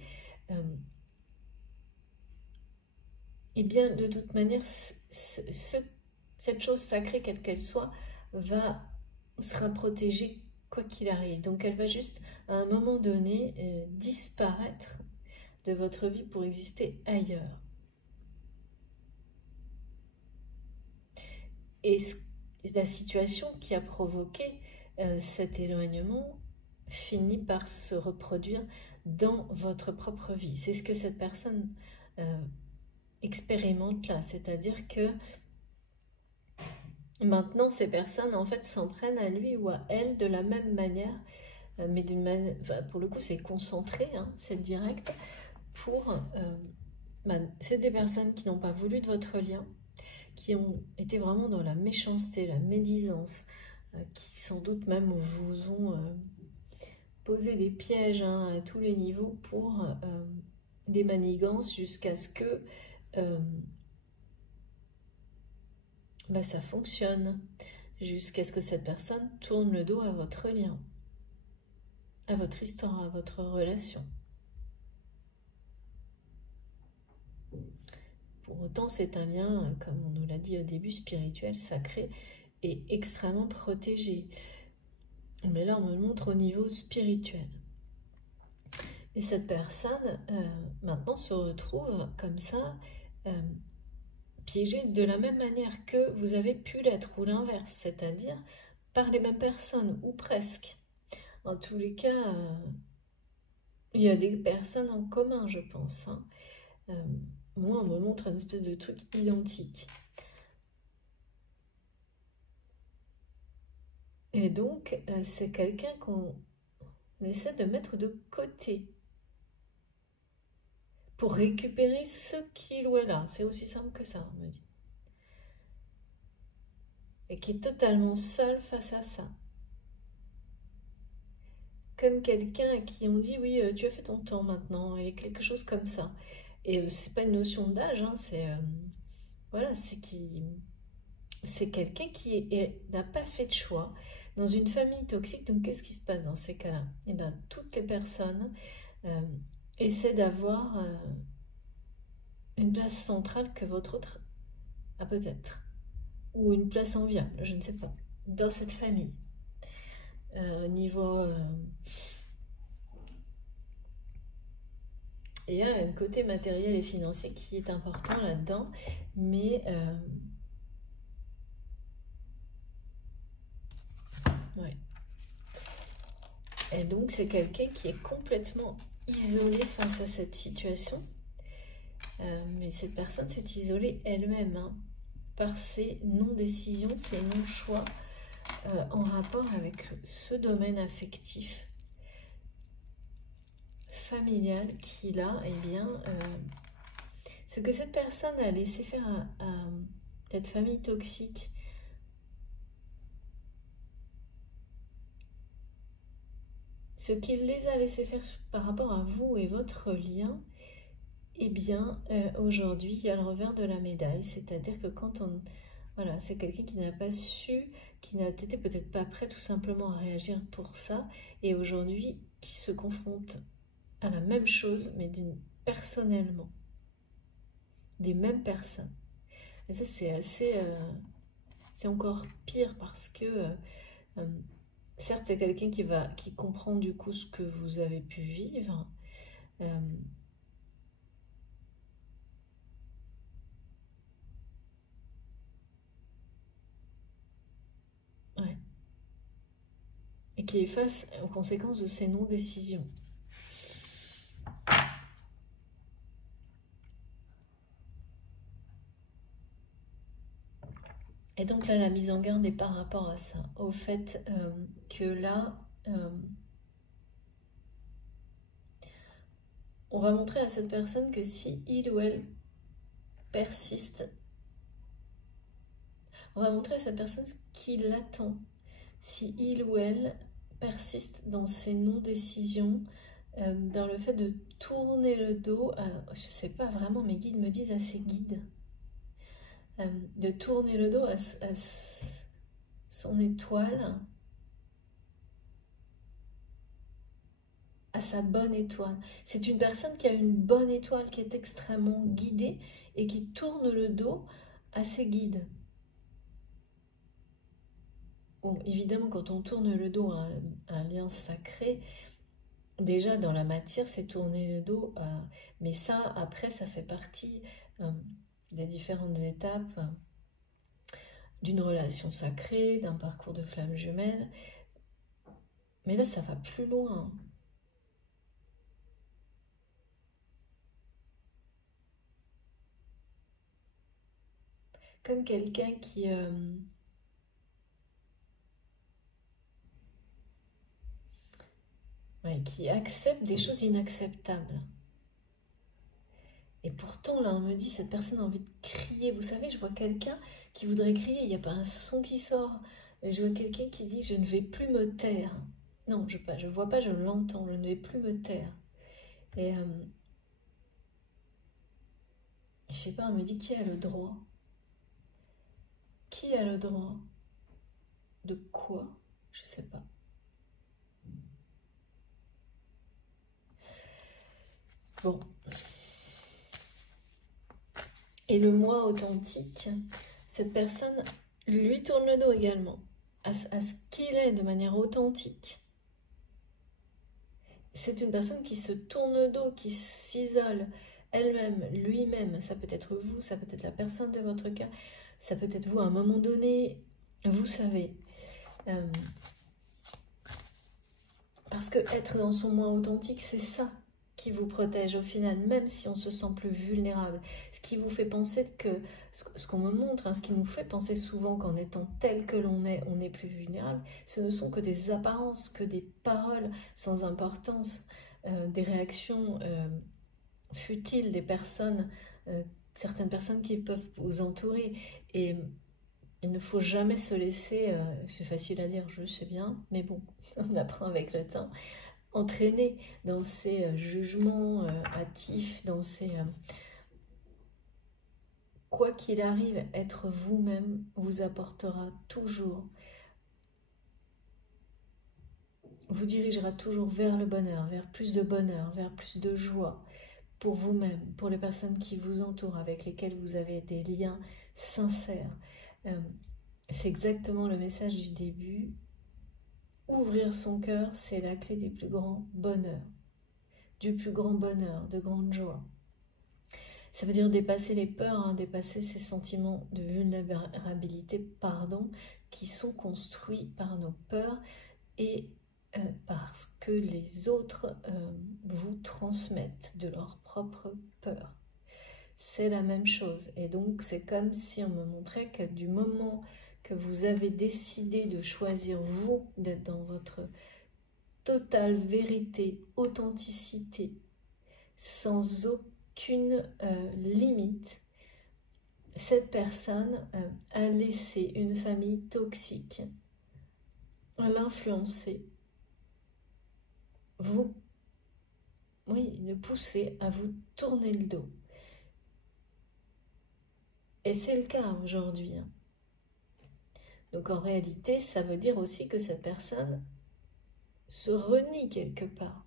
et bien de toute manière, cette chose sacrée, quelle qu'elle soit, sera protégée quoi qu'il arrive. Donc elle va juste, à un moment donné, disparaître de votre vie pour exister ailleurs. Et la situation qui a provoqué cet éloignement finit par se reproduire dans votre propre vie. C'est ce que cette personne expérimente là, c'est-à-dire que maintenant ces personnes en fait s'en prennent à lui ou à elle de la même manière, mais d'une manière, enfin, pour le coup c'est concentré, hein, c'est direct, c'est des personnes qui n'ont pas voulu de votre lien, qui ont été vraiment dans la méchanceté, la médisance, qui sans doute même vous ont posé des pièges à tous les niveaux pour des manigances jusqu'à ce que ça fonctionne, jusqu'à ce que cette personne tourne le dos à votre lien, à votre histoire, à votre relation. Pour autant, c'est un lien, comme on nous l'a dit au début, spirituel, sacré et extrêmement protégé. Mais là, on me le montre au niveau spirituel. Et cette personne, maintenant, se retrouve comme ça, piégée de la même manière que vous avez pu l'être, ou l'inverse, c'est-à-dire par les mêmes personnes, ou presque. En tous les cas, il y a des personnes en commun, je pense. Hein. Moi, on me montre une espèce de truc identique. Et donc, c'est quelqu'un qu'on essaie de mettre de côté pour récupérer ce qu'il ou elle a. C'est aussi simple que ça, on me dit. Et qui est totalement seul face à ça. Comme quelqu'un à qui on dit, oui, tu as fait ton temps maintenant, et quelque chose comme ça. Et c'est pas une notion d'âge, hein, voilà, c'est quelqu'un qui n'a pas fait de choix dans une famille toxique. Donc qu'est-ce qui se passe dans ces cas-là? Eh bien, toutes les personnes essaient d'avoir une place centrale que votre autre a peut-être, ou une place enviable, je ne sais pas, dans cette famille. Au niveau... il y a un côté matériel et financier qui est important là-dedans, mais... ouais. Et donc, c'est quelqu'un qui est complètement isolé face à cette situation. Mais cette personne s'est isolée elle-même, hein, par ses non-décisions, ses non-choix en rapport avec ce domaine affectif, familial qu'il a. Eh bien, ce que cette personne a laissé faire à cette famille toxique, ce qu'il les a laissé faire par rapport à vous et votre lien, eh bien, aujourd'hui, il y a le revers de la médaille, c'est-à-dire que quand on... Voilà, c'est quelqu'un qui n'a pas su, qui n'a été peut-être pas prêt tout simplement à réagir pour ça, et aujourd'hui, qui se confronte à la même chose, mais personnellement, des mêmes personnes. Et ça, c'est assez... c'est encore pire parce que... certes, c'est quelqu'un qui comprend du coup ce que vous avez pu vivre, ouais, et qui est face aux conséquences de ses non-décisions. Et donc là, la mise en garde est par rapport à ça, au fait que là, on va montrer à cette personne que si il ou elle persiste, on va montrer à cette personne ce qui l'attend. Si il ou elle persiste dans ses non-décisions, dans le fait de tourner le dos, je ne sais pas vraiment, mes guides me disent à ses guides, de tourner le dos à son étoile, à sa bonne étoile. C'est une personne qui a une bonne étoile, qui est extrêmement guidée et qui tourne le dos à ses guides. Bon, évidemment, quand on tourne le dos à un lien sacré, déjà dans la matière, c'est tourner le dos à... Mais ça, après, ça fait partie des différentes étapes d'une relation sacrée, d'un parcours de flamme jumelle. Mais là, ça va plus loin. Comme quelqu'un qui accepte des choses inacceptables. Et pourtant, là, on me dit, cette personne a envie de crier. Vous savez, je vois quelqu'un qui voudrait crier, il n'y a pas un son qui sort. Je vois quelqu'un qui dit, je ne vais plus me taire. Non, je ne vois pas, je l'entends, je ne vais plus me taire. Et je sais pas, on me dit, qui a le droit? Qui a le droit? De quoi? Je sais pas. Bon. Et le moi authentique, cette personne lui tourne le dos également à ce qu'il est de manière authentique. C'est une personne qui se tourne le dos, qui s'isole elle-même, lui-même. Ça peut être vous, ça peut être la personne de votre cas, ça peut être vous à un moment donné, vous savez. Parce que être dans son moi authentique, c'est ça qui vous protège au final, même si on se sent plus vulnérable. Ce qui vous fait penser que, ce qu'on me montre, hein, ce qui nous fait penser souvent qu'en étant tel que l'on est, on est plus vulnérable, ce ne sont que des apparences, que des paroles sans importance, des réactions futiles des personnes, certaines personnes qui peuvent vous entourer. Et il ne faut jamais se laisser, c'est facile à dire, je sais bien, mais bon, on apprend avec le temps, entraîner dans ces jugements hâtifs, dans ces... quoi qu'il arrive, être vous-même vous apportera toujours, vous dirigera toujours vers le bonheur, vers plus de joie pour vous-même, pour les personnes qui vous entourent, avec lesquelles vous avez des liens sincères. C'est exactement le message du début. Ouvrir son cœur, c'est la clé des plus grands bonheurs, du plus grand bonheur, de grande joie. Ça veut dire dépasser les peurs, hein, dépasser ces sentiments de vulnérabilité, qui sont construits par nos peurs et parce que les autres vous transmettent de leur propre peur. C'est la même chose. Et donc, c'est comme si on me montrait que du moment que vous avez décidé de choisir vous, d'être dans votre totale vérité, authenticité, sans aucune limite, cette personne a laissé une famille toxique l'influencer, vous, oui, le pousser à vous tourner le dos. Et c'est le cas aujourd'hui, hein. Donc en réalité, ça veut dire aussi que cette personne se renie quelque part.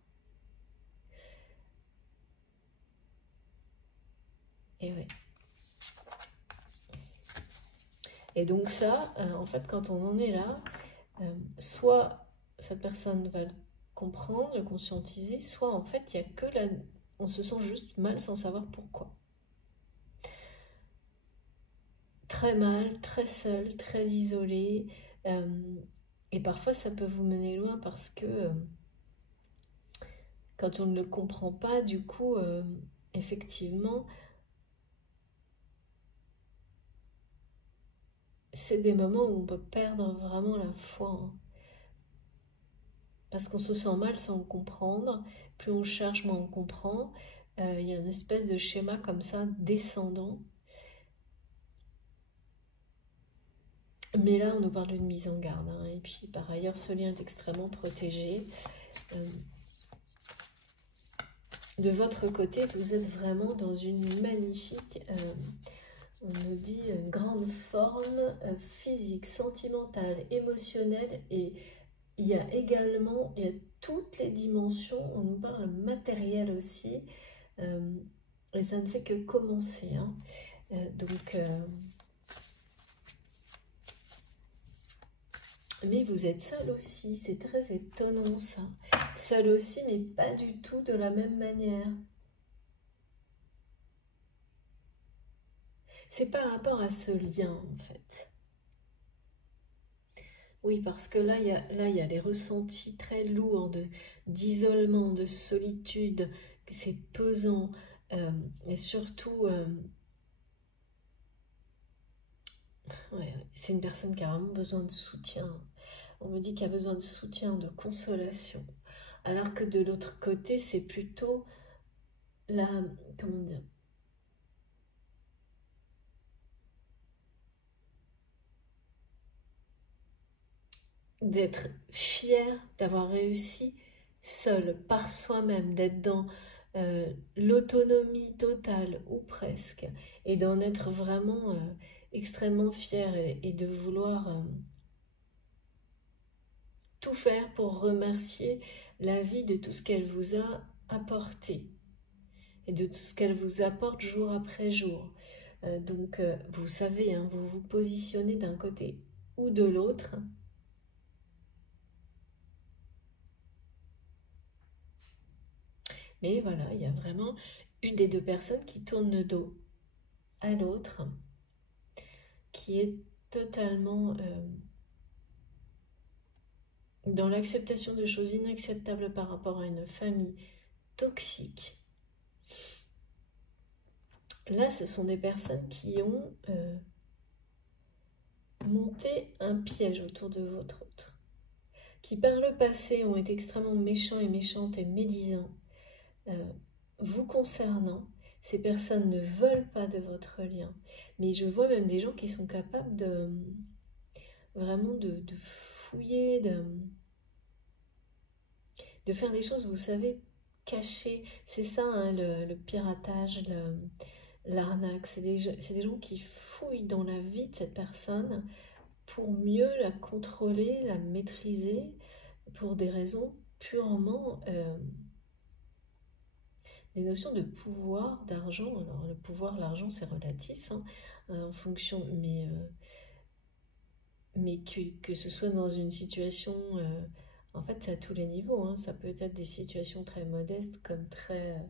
Et oui. Et donc ça, en fait, quand on en est là, soit cette personne va le comprendre, le conscientiser, soit en fait, il n'y a que la... on se sent juste mal sans savoir pourquoi. Très mal, très seul, très isolé. Et parfois, ça peut vous mener loin parce que quand on ne le comprend pas, du coup, effectivement, c'est des moments où on peut perdre vraiment la foi, hein. Parce qu'on se sent mal sans comprendre. Plus on cherche, moins on comprend. Il y a une espèce de schéma comme ça, descendant. Mais là, on nous parle d'une mise en garde, hein. Et puis, par ailleurs, ce lien est extrêmement protégé. De votre côté, vous êtes vraiment dans une magnifique... on nous dit une grande forme physique, sentimentale, émotionnelle, et il y a également toutes les dimensions, on nous parle matériel aussi, et ça ne fait que commencer, hein. Mais vous êtes seul aussi, c'est très étonnant ça. Seul aussi, mais pas du tout de la même manière. C'est par rapport à ce lien en fait. Oui, parce que là, il y a les ressentis très lourds d'isolement, de solitude, c'est pesant, et surtout, c'est une personne qui a vraiment besoin de soutien. On me dit qu'il a besoin de soutien, de consolation. Alors que de l'autre côté, c'est plutôt la... Comment dire? D'être fier d'avoir réussi seul, par soi-même, d'être dans l'autonomie totale ou presque, et d'en être vraiment extrêmement fier et de vouloir tout faire pour remercier la vie de tout ce qu'elle vous a apporté et de tout ce qu'elle vous apporte jour après jour. Donc vous savez, hein, vous vous positionnez d'un côté ou de l'autre. Mais voilà, il y a vraiment une des deux personnes qui tourne le dos à l'autre, qui est totalement dans l'acceptation de choses inacceptables par rapport à une famille toxique. Là, ce sont des personnes qui ont monté un piège autour de votre autre, qui par le passé ont été extrêmement méchants et méchantes et médisants vous concernant. Ces personnes ne veulent pas de votre lien. Mais je vois même des gens qui sont capables de vraiment de fouiller, de faire des choses, vous savez, cachées. C'est ça, hein, le piratage, l'arnaque. C'est des gens qui fouillent dans la vie de cette personne pour mieux la contrôler, la maîtriser, pour des raisons purement... des notions de pouvoir, d'argent. Alors le pouvoir, l'argent, c'est relatif, hein, en fonction, mais que ce soit dans une situation, en fait c'est à tous les niveaux, hein, ça peut être des situations très modestes comme très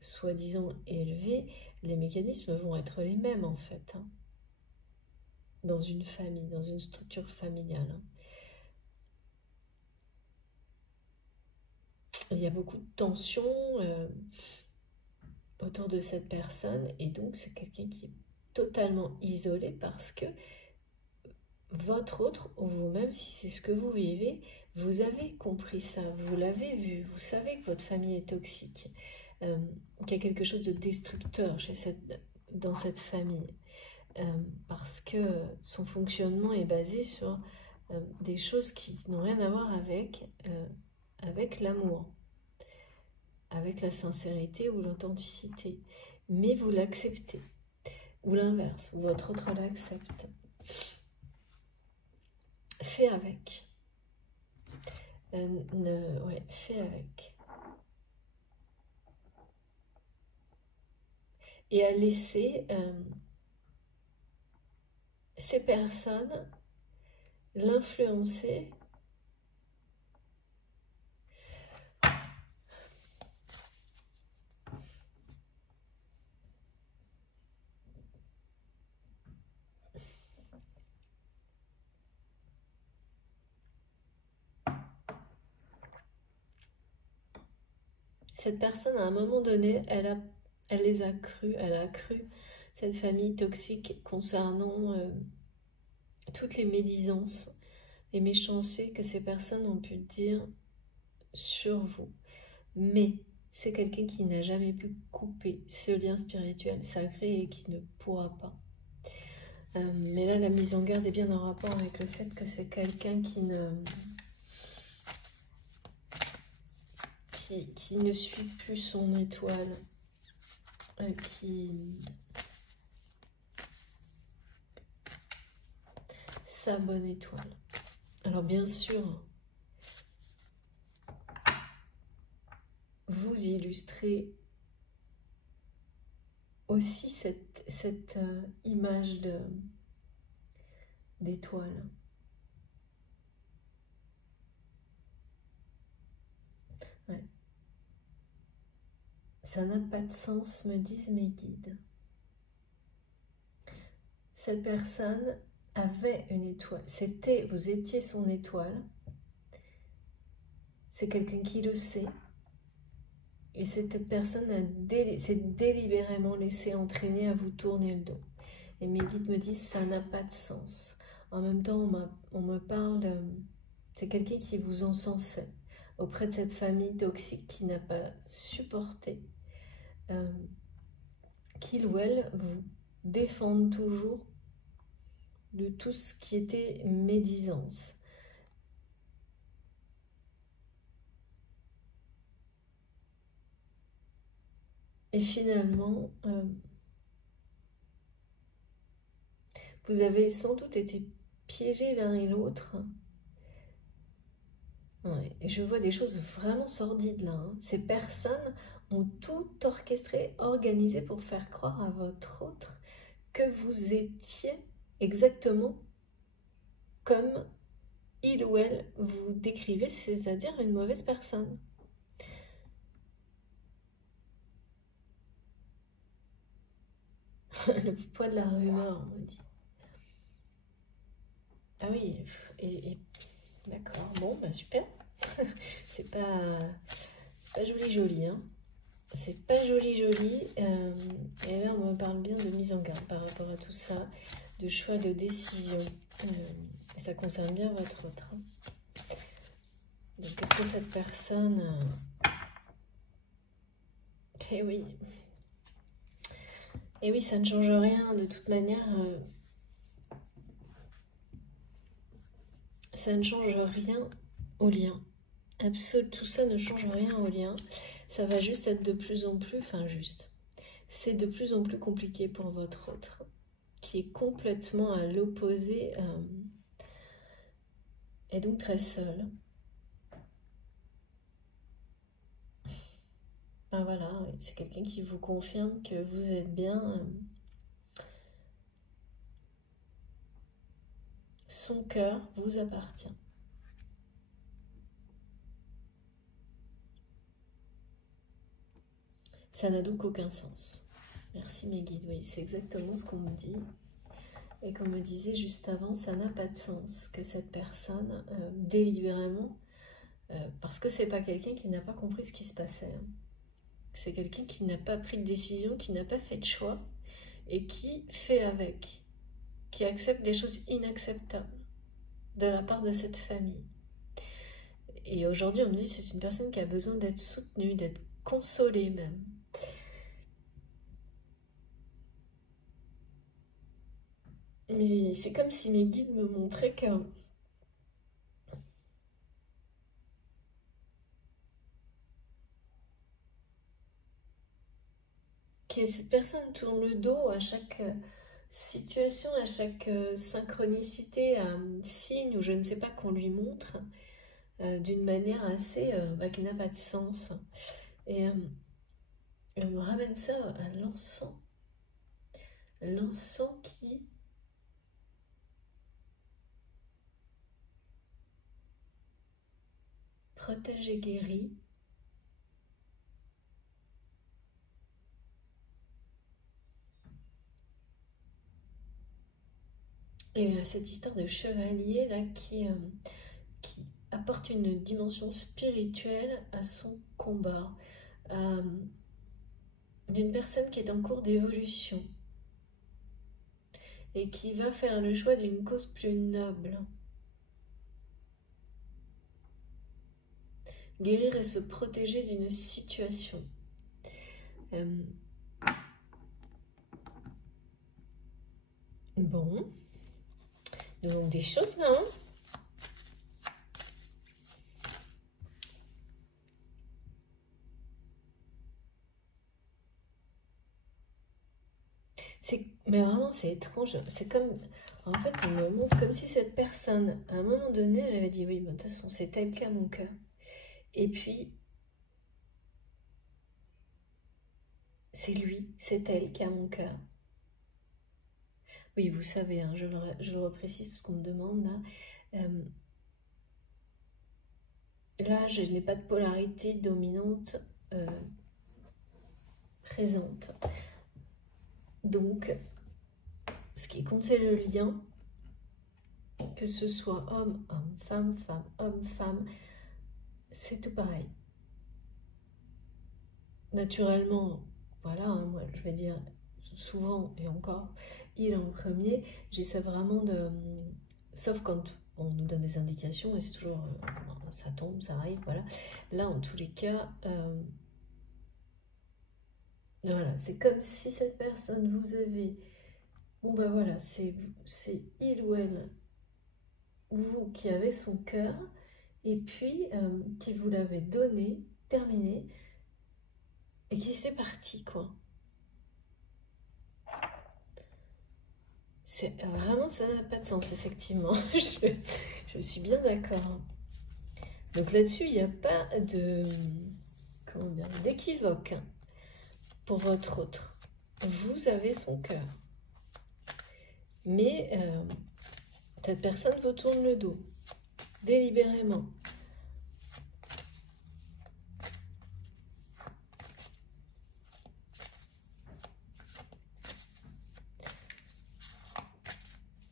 soi-disant élevées, les mécanismes vont être les mêmes en fait, hein, dans une famille, dans une structure familiale, hein. Il y a beaucoup de tensions autour de cette personne, et donc c'est quelqu'un qui est totalement isolé parce que votre autre ou vous-même, si c'est ce que vous vivez, vous avez compris ça, vous l'avez vu, vous savez que votre famille est toxique, qu'il y a quelque chose de destructeur dans cette famille, parce que son fonctionnement est basé sur des choses qui n'ont rien à voir avec l'amour, avec la sincérité ou l'authenticité, mais vous l'acceptez. Ou l'inverse, ou votre autre l'accepte. Fais avec. Ouais, fais avec. Et à laisser ces personnes l'influencer cette personne, à un moment donné, elle les a cru, elle a cru cette famille toxique concernant toutes les médisances, les méchancetés que ces personnes ont pu dire sur vous. Mais c'est quelqu'un qui n'a jamais pu couper ce lien spirituel sacré et qui ne pourra pas. Mais là, la mise en garde est bien en rapport avec le fait que c'est quelqu'un qui ne suit plus son étoile, sa bonne étoile. Alors bien sûr, vous illustrez aussi cette image d'étoile. Ouais. Ça n'a pas de sens, me disent mes guides. Cette personne avait une étoile. Vous étiez son étoile. C'est quelqu'un qui le sait. Et cette personne s'est délibérément laissé entraîner à vous tourner le dos. Et mes guides me disent ça n'a pas de sens. En même temps, on me parle de... C'est quelqu'un qui vous encensait auprès de cette famille toxique qui n'a pas supporté qu'il ou elle vous défende toujours de tout ce qui était médisance. Et finalement, vous avez sans doute été piégés l'un et l'autre. Ouais, et je vois des choses vraiment sordides là. Ces personnes ont tout orchestré, organisé pour faire croire à votre autre que vous étiez exactement comme il ou elle vous décrivait, c'est-à-dire une mauvaise personne. Le poids de la rumeur, on me dit. Ah oui, d'accord, bon, bah super. C'est pas joli, hein. C'est pas joli. Et là, on me parle bien de mise en garde par rapport à tout ça, de choix de décision. Et ça concerne bien votre autre. Donc, est-ce que cette personne... Eh oui. Et oui, ça ne change rien. De toute manière, ça ne change rien au lien. Tout ça ne change rien au lien. Ça va juste être de plus en plus... Enfin, juste. C'est de plus en plus compliqué pour votre autre, qui est complètement à l'opposé et donc très seul. Ben voilà, c'est quelqu'un qui vous confirme que vous êtes bien. Son cœur vous appartient. Ça n'a donc aucun sens. Merci mes guides, oui, c'est exactement ce qu'on me dit. Et comme me disait juste avant, ça n'a pas de sens que cette personne, délibérément, parce que c'est pas quelqu'un qui n'a pas compris ce qui se passait. Hein. C'est quelqu'un qui n'a pas pris de décision, qui n'a pas fait de choix, et qui fait avec, qui accepte des choses inacceptables de la part de cette famille. Et aujourd'hui, on me dit que c'est une personne qui a besoin d'être soutenue, d'être consolée même. Mais c'est comme si mes guides me montraient que que cette personne tourne le dos à chaque situation, à chaque synchronicité, signe ou je ne sais pas qu'on lui montre d'une manière assez qui n'a pas de sens. Et elle me ramène ça à l'encens. L'encens qui protège et guérit. Et cette histoire de chevalier là qui apporte une dimension spirituelle à son combat, d'une personne qui est en cours d'évolution et qui va faire le choix d'une cause plus noble. Guérir et se protéger d'une situation. Bon, nous avons des choses là, hein. Mais vraiment, c'est étrange. C'est comme, en fait, on me montre comme si cette personne, à un moment donné, elle avait dit, oui, de toute façon, c'est tel qu'à mon cœur. Et puis, c'est lui, c'est elle qui a mon cœur. Oui, vous savez, hein, je le reprécise parce qu'on me demande là. Là, je n'ai pas de polarité dominante présente. Donc, ce qui compte, c'est le lien. Que ce soit homme, homme, femme, femme, homme, femme, c'est tout pareil. Naturellement, voilà, hein, moi je vais dire souvent et encore, il en premier, j'essaie vraiment de... Sauf quand on nous donne des indications et c'est toujours... ça tombe, ça arrive, voilà. Là, en tous les cas, voilà, c'est comme si cette personne vous avait... Bon ben voilà, c'est il ou elle, vous qui avez son cœur, et puis qui vous l'avait donné, terminé, et qui s'est parti, quoi. Vraiment, ça n'a pas de sens, effectivement. je suis bien d'accord. Donc là-dessus, il n'y a pas de... comment dire, d'équivoque pour votre autre. Vous avez son cœur. Mais cette personne vous tourne le dos, délibérément.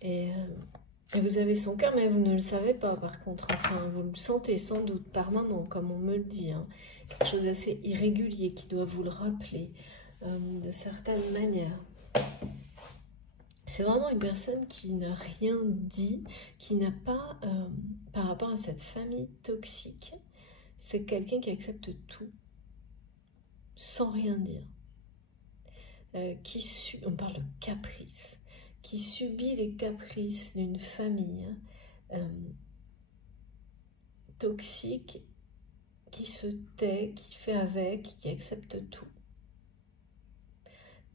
Et vous avez son cœur, mais vous ne le savez pas, par contre. Enfin, vous le sentez sans doute par moment, comme on me le dit. Hein. Quelque chose d'assez irrégulier qui doit vous le rappeler de certaines manières. C'est vraiment une personne qui n'a rien dit, qui n'a pas, par rapport à cette famille toxique, c'est quelqu'un qui accepte tout, sans rien dire. On parle de caprice, qui subit les caprices d'une famille toxique, qui se tait, qui fait avec, qui accepte tout.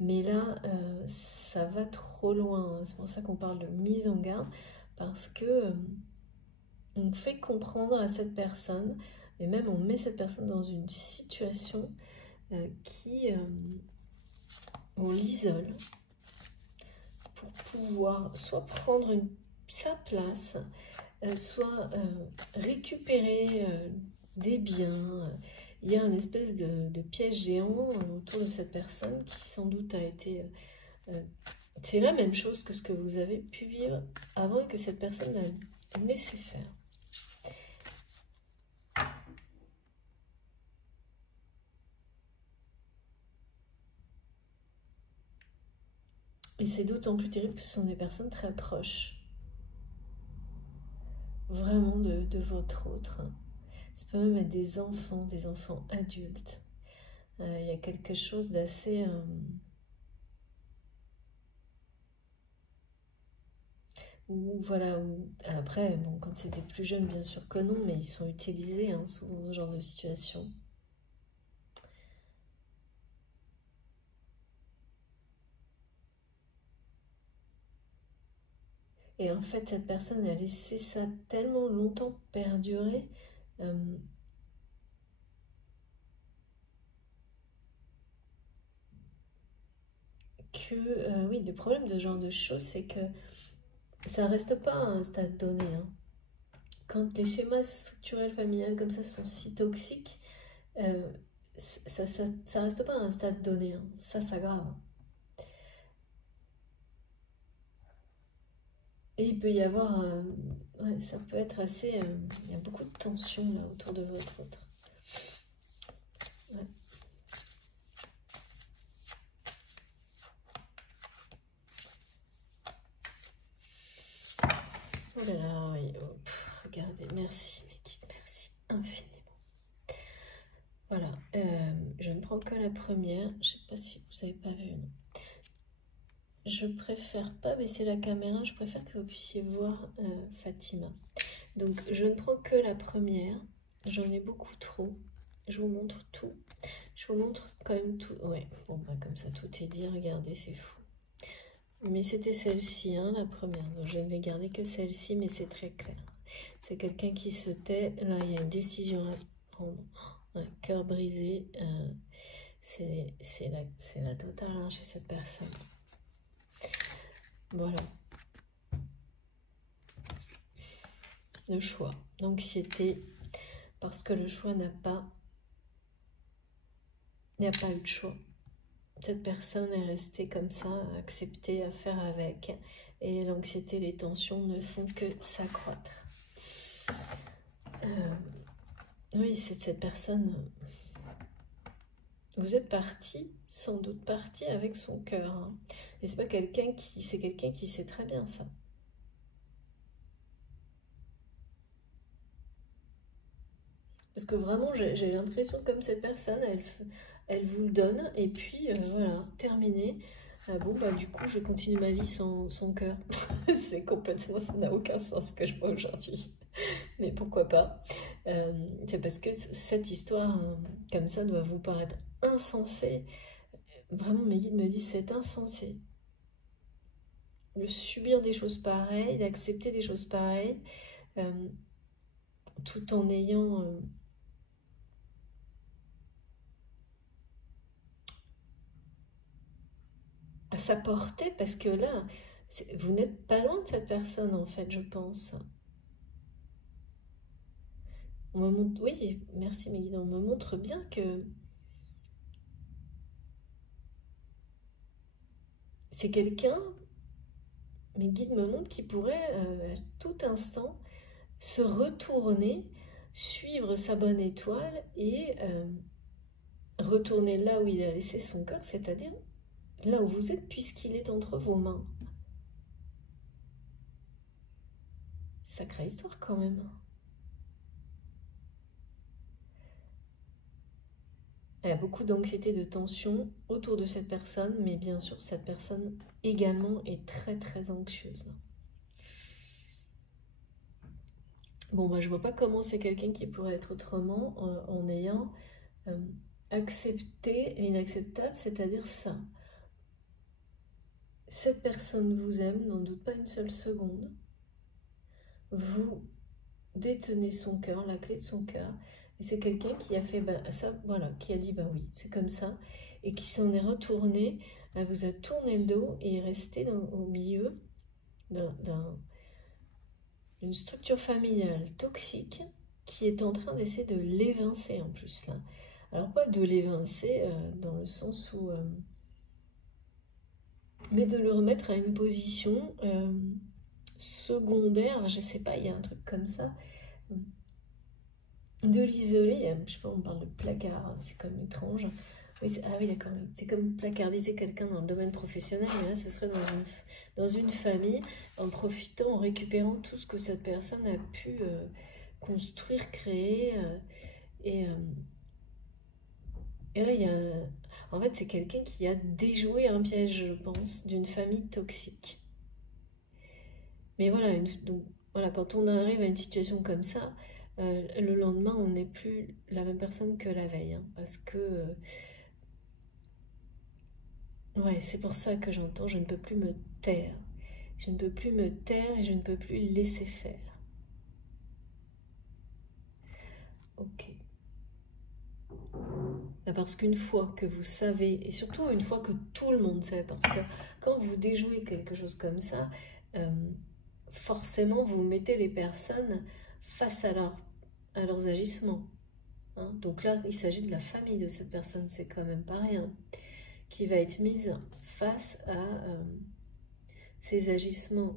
Mais là, ça va trop loin. C'est pour ça qu'on parle de mise en garde, parce que on fait comprendre à cette personne, et même on met cette personne dans une situation on l'isole pour pouvoir soit prendre sa place, soit récupérer des biens. Il y a une espèce de piège géant autour de cette personne qui sans doute a été... c'est la même chose que ce que vous avez pu vivre avant et que cette personne a laissé faire. Et c'est d'autant plus terrible que ce sont des personnes très proches. Vraiment de votre autre. Ça peut même être des enfants adultes. Il y a quelque chose d'assez... voilà, après, bon, quand c'était plus jeune, bien sûr que non, mais ils sont utilisés hein, souvent dans ce genre de situation. Et en fait, cette personne a laissé ça tellement longtemps perdurer que, oui, le problème de ce genre de choses, c'est que ça reste pas à un stade donné. Hein. Quand les schémas structurels familiales comme ça sont si toxiques, ça reste pas à un stade donné. Hein. Ça s'aggrave. Et il peut y avoir, ouais, ça peut être assez, il y a beaucoup de tension là autour de votre autre. Ouais. Oh là là, oui. Oh, regardez, merci mes guides, merci infiniment. Voilà, je ne prends que la première, je ne sais pas si vous n'avez pas vu, non. Je préfère pas baisser la caméra, je préfère que vous puissiez voir Fatima. Donc je ne prends que la première, j'en ai beaucoup trop, je vous montre tout. Je vous montre quand même tout, ouais, bon bah comme ça tout est dit, regardez, c'est fou. Mais c'était celle-ci, hein, la première, donc je ne l'ai gardée que celle-ci, mais c'est très clair. C'est quelqu'un qui se tait, là il y a une décision à prendre, un cœur brisé, c'est la totale hein, chez cette personne. Voilà. Le choix, l'anxiété, parce que le choix il n'y a pas eu de choix. Cette personne est restée comme ça, acceptée à faire avec, et l'anxiété, les tensions ne font que s'accroître. Oui, c'est cette personne. Vous êtes parti, sans doute parti avec son cœur. Hein. Et c'est pas quelqu'un qui, c'est quelqu'un qui sait très bien ça. Parce que vraiment, j'ai l'impression comme cette personne, elle vous le donne, et puis voilà, terminé. Bon, bah du coup, je continue ma vie sans son cœur. C'est complètement, ça n'a aucun sens ce que je vois aujourd'hui. Mais pourquoi pas? C'est parce que cette histoire comme ça doit vous paraître insensée. Vraiment, mes guides me disent c'est insensé. De subir des choses pareilles, d'accepter des choses pareilles, tout en ayant... à sa portée, parce que là, vous n'êtes pas loin de cette personne, en fait, je pense. On me montre, oui, merci mes guides, on me montre bien que c'est quelqu'un, mes guides me montrent, qui pourrait à tout instant se retourner, suivre sa bonne étoile et retourner là où il a laissé son cœur, c'est-à-dire là où vous êtes, puisqu'il est entre vos mains. Sacrée histoire quand même. Il y a beaucoup d'anxiété, de tension autour de cette personne, mais bien sûr, cette personne également est très très anxieuse. Bon, moi je vois pas comment c'est quelqu'un qui pourrait être autrement en ayant accepté l'inacceptable, c'est-à-dire ça. Cette personne vous aime, n'en doute pas une seule seconde. Vous détenez son cœur, la clé de son cœur, et c'est quelqu'un qui a fait ça, voilà, qui a dit bah oui, c'est comme ça, et qui s'en est retourné, elle vous a tourné le dos et est resté au milieu d'une structure familiale toxique qui est en train d'essayer de l'évincer en plus là. Alors pas de l'évincer dans le sens où... mais de le remettre à une position secondaire, je sais pas, il y a un truc comme ça, de l'isoler, je sais pas, on parle de placard, c'est comme étrange. Oui, ah oui, d'accord, c'est comme placardiser quelqu'un dans le domaine professionnel, mais là ce serait dans une famille, en profitant, en récupérant tout ce que cette personne a pu construire, créer, et là il y a... En fait, c'est quelqu'un qui a déjoué un piège, je pense, d'une famille toxique. Mais voilà, donc, voilà, quand on arrive à une situation comme ça, le lendemain, on n'est plus la même personne que la veille. Hein, parce que... ouais, c'est pour ça que j'entends, je ne peux plus me taire. Je ne peux plus me taire et je ne peux plus laisser faire. Ok. Parce qu'une fois que vous savez, et surtout une fois que tout le monde sait, parce que quand vous déjouez quelque chose comme ça, forcément vous mettez les personnes face à leurs agissements. Hein. Donc là, il s'agit de la famille de cette personne, c'est quand même pas rien, qui va être mise face à ces agissements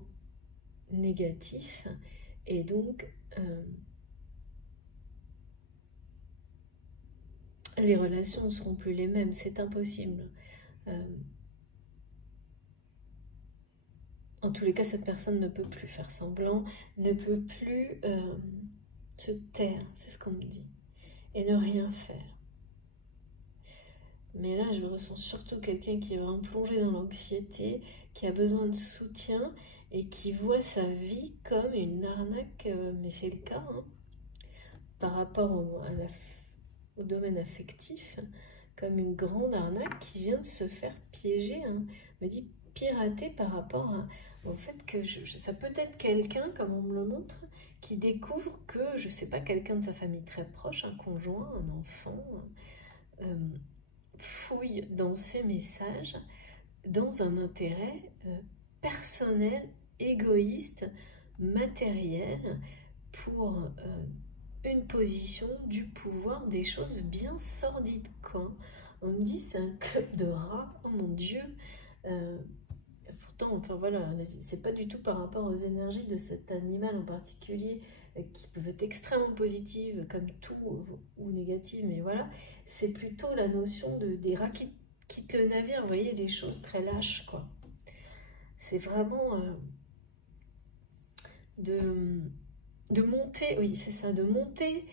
négatifs. Et donc, les relations ne seront plus les mêmes, c'est impossible. En tous les cas, cette personne ne peut plus faire semblant, ne peut plus se taire, c'est ce qu'on me dit, et ne rien faire. Mais là, je ressens surtout quelqu'un qui est vraiment plongé dans l'anxiété, qui a besoin de soutien et qui voit sa vie comme une arnaque, mais c'est le cas, hein, par rapport au domaine affectif, comme une grande arnaque qui vient de se faire piéger, hein, me dit pirater par rapport au fait que ça peut être quelqu'un, comme on me le montre, qui découvre que, je sais pas, quelqu'un de sa famille très proche, un conjoint, un enfant, fouille dans ses messages dans un intérêt personnel, égoïste, matériel, pour une position, du pouvoir, des choses bien sordides, quoi. On me dit c'est un club de rats, oh mon Dieu. Pourtant, enfin voilà, c'est pas du tout par rapport aux énergies de cet animal en particulier, qui peuvent être extrêmement positives comme tout, ou négatives, mais voilà, c'est plutôt la notion des rats qui quittent le navire, vous voyez, les choses très lâches, quoi. C'est vraiment de monter, oui, c'est ça, de monter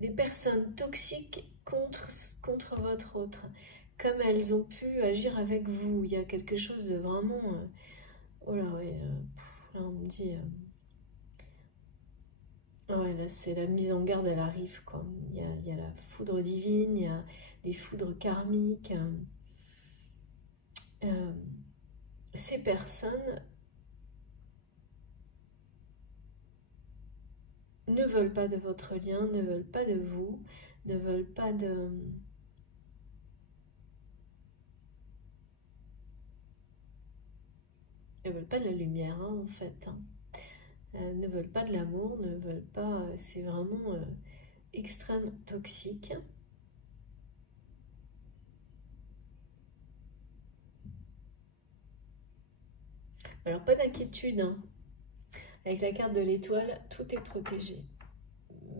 des personnes toxiques contre votre autre, comme elles ont pu agir avec vous. Il y a quelque chose de vraiment... oh là, ouais, là on me dit... ouais, là c'est la mise en garde, elle arrive, quoi. Il y a la foudre divine, il y a des foudres karmiques. Ces personnes ne veulent pas de votre lien, ne veulent pas de vous, ne veulent pas de... ne veulent pas de la lumière, hein, en fait. Hein. Ne veulent pas de l'amour, ne veulent pas... c'est vraiment extrêmement toxique. Alors, pas d'inquiétude, hein. Avec la carte de l'étoile, tout est protégé.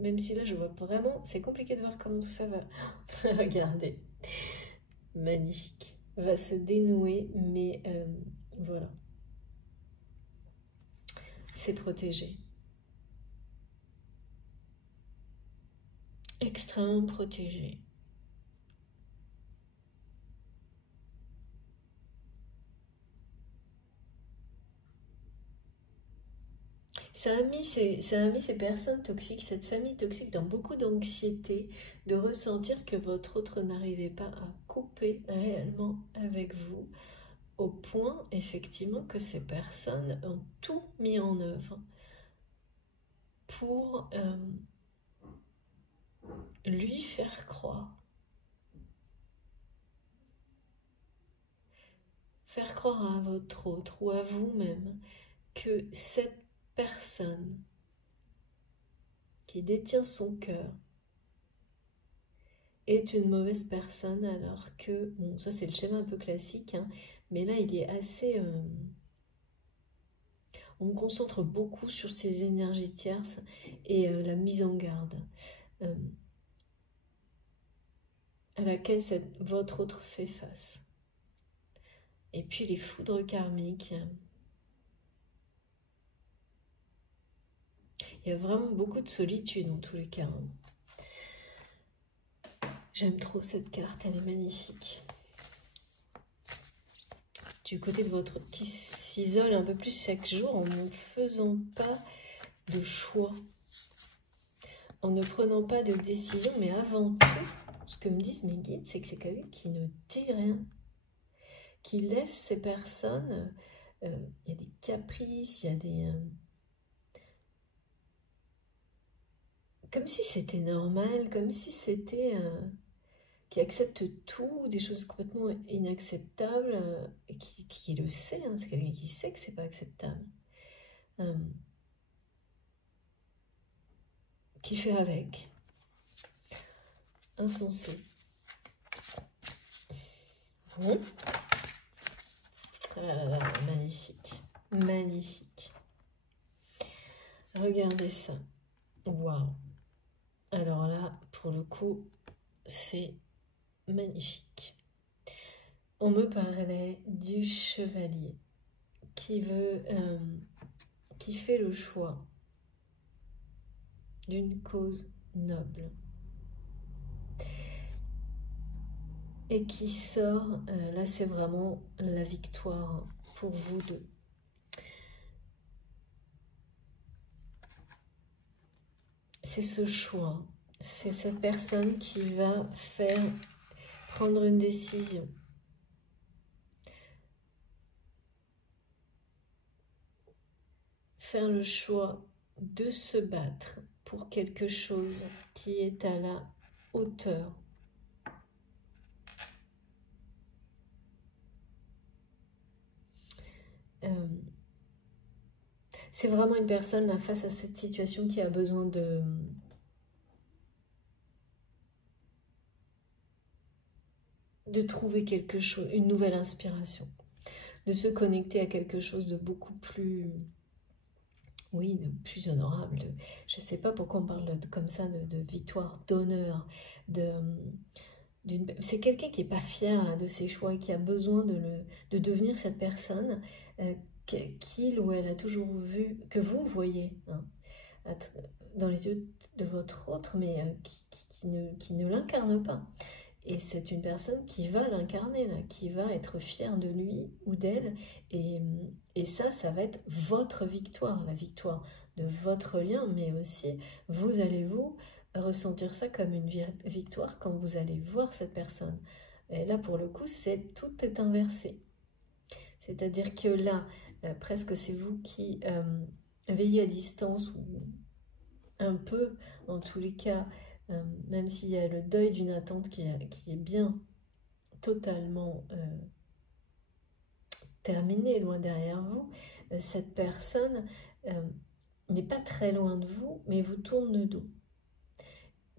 Même si là, je vois vraiment... c'est compliqué de voir comment tout ça va... Regardez. Magnifique. Va se dénouer, mais voilà. C'est protégé. Extrêmement protégé. Ça a mis ces personnes toxiques, cette famille toxique dans beaucoup d'anxiété, de ressentir que votre autre n'arrivait pas à couper réellement avec vous, au point effectivement que ces personnes ont tout mis en œuvre pour lui faire croire à votre autre ou à vous-même que cette personne qui détient son cœur est une mauvaise personne, alors que, bon, ça c'est le schéma un peu classique, hein, mais là il est assez... on me concentre beaucoup sur ces énergies tierces et la mise en garde à laquelle votre autre fait face. Et puis les foudres karmiques. Il y a vraiment beaucoup de solitude en tous les cas. Hein. J'aime trop cette carte, elle est magnifique. Du côté de votre autre qui s'isole un peu plus chaque jour en ne faisant pas de choix, en ne prenant pas de décision, mais avant tout, ce que me disent mes guides, c'est que c'est quelqu'un qui ne dit rien, qui laisse ces personnes, il y caprices, il y a des... comme si c'était normal, comme si c'était... qui accepte tout, des choses complètement inacceptables, et qui le sait, hein, c'est quelqu'un qui sait que c'est pas acceptable. Qui fait avec. Insensé. Bon. Ah là là, magnifique. Magnifique. Regardez ça. Waouh. Alors là, pour le coup, c'est magnifique. On me parlait du chevalier qui veut, qui fait le choix d'une cause noble et qui sort, là c'est vraiment la victoire pour vous deux. C'est ce choix, c'est cette personne qui va prendre une décision. Faire le choix de se battre pour quelque chose qui est à la hauteur. C'est vraiment une personne là face à cette situation qui a besoin de trouver quelque chose, une nouvelle inspiration, de se connecter à quelque chose de beaucoup plus, oui, de plus honorable. Je ne sais pas pourquoi on parle comme ça de victoire, d'honneur, c'est quelqu'un qui n'est pas fier là, de ses choix et qui a besoin de devenir cette personne qu'il ou elle a toujours vu, que vous voyez hein, dans les yeux de votre autre, mais qui ne l'incarne pas. Et c'est une personne qui va l'incarner, là, qui va être fière de lui ou d'elle. Et ça va être votre victoire, la victoire de votre lien, mais aussi, vous allez ressentir ça comme une victoire quand vous allez voir cette personne. Et là, pour le coup, tout est inversé. C'est-à-dire que là, presque c'est vous qui veillez à distance, ou un peu, en tous les cas, même s'il y a le deuil d'une attente qui est bien totalement terminée, loin derrière vous, cette personne n'est pas très loin de vous, mais vous tourne le dos.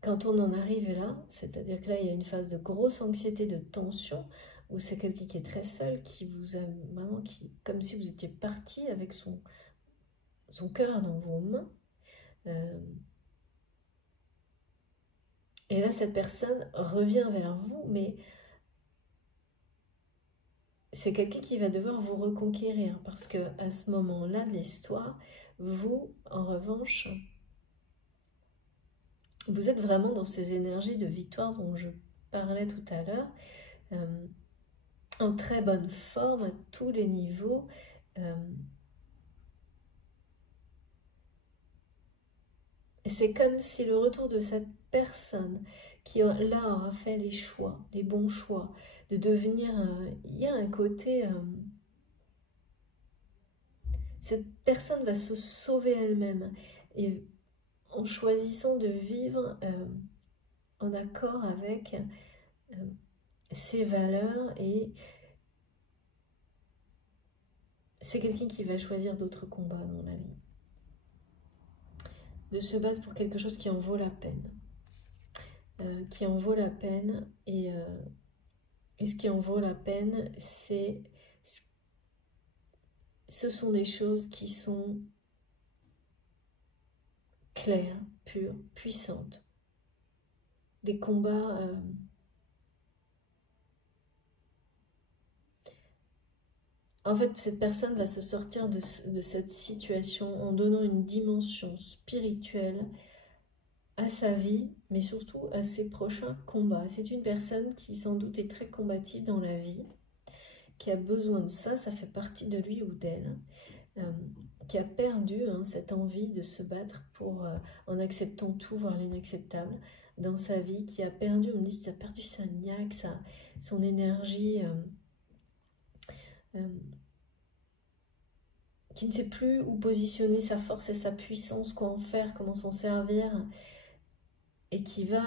Quand on en arrive là, c'est-à-dire que là, il y a une phase de grosse anxiété, de tension, où c'est quelqu'un qui est très seul, qui vous a vraiment, comme si vous étiez parti avec son cœur dans vos mains. Et là, cette personne revient vers vous, mais c'est quelqu'un qui va devoir vous reconquérir, parce que à ce moment-là de l'histoire, vous, en revanche, vous êtes vraiment dans ces énergies de victoire dont je parlais tout à l'heure, en très bonne forme à tous les niveaux. Et c'est comme si le retour de cette personne qui là aura fait les choix, les bons choix, de devenir, il y a un côté, cette personne va se sauver elle-même, et en choisissant de vivre en accord avec ses valeurs, et c'est quelqu'un qui va choisir d'autres combats dans la vie, de se battre pour quelque chose qui en vaut la peine, et ce qui en vaut la peine, ce sont des choses qui sont claires, pures, puissantes, des combats en fait, cette personne va se sortir de cette situation en donnant une dimension spirituelle à sa vie, mais surtout à ses prochains combats. C'est une personne qui sans doute est très combative dans la vie, qui a besoin de ça, ça fait partie de lui ou d'elle, qui a perdu cette envie de se battre en acceptant tout, voire l'inacceptable dans sa vie, qui a perdu, on me dit, ça a perdu sa niaque, son énergie, qui ne sait plus où positionner sa force et sa puissance, quoi en faire, comment s'en servir, et qui va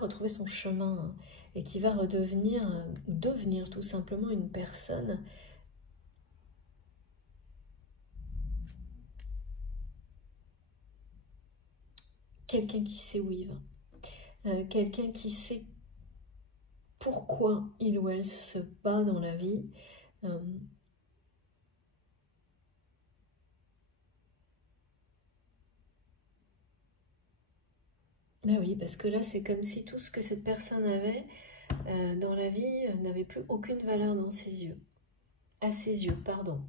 retrouver son chemin, et qui va devenir tout simplement une personne quelqu'un qui sait où il va, quelqu'un qui sait pourquoi il ou elle se bat dans la vie. Ben oui, parce que là, c'est comme si tout ce que cette personne avait dans la vie n'avait plus aucune valeur dans ses yeux. À ses yeux, pardon.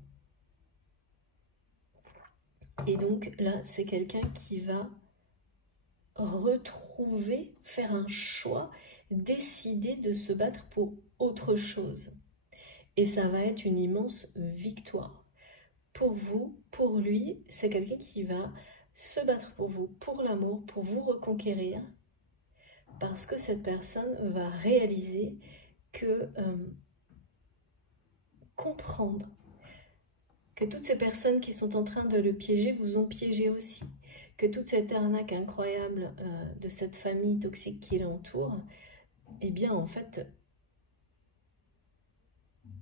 Et donc là, c'est quelqu'un qui va retrouver, faire un choix, décider de se battre pour autre chose. Et ça va être une immense victoire. Pour vous, pour lui, c'est quelqu'un qui va se battre pour vous, pour l'amour, pour vous reconquérir, parce que cette personne va réaliser que comprendre que toutes ces personnes qui sont en train de le piéger vous ont piégé aussi, que toute cette arnaque incroyable de cette famille toxique qui l'entoure, eh bien en fait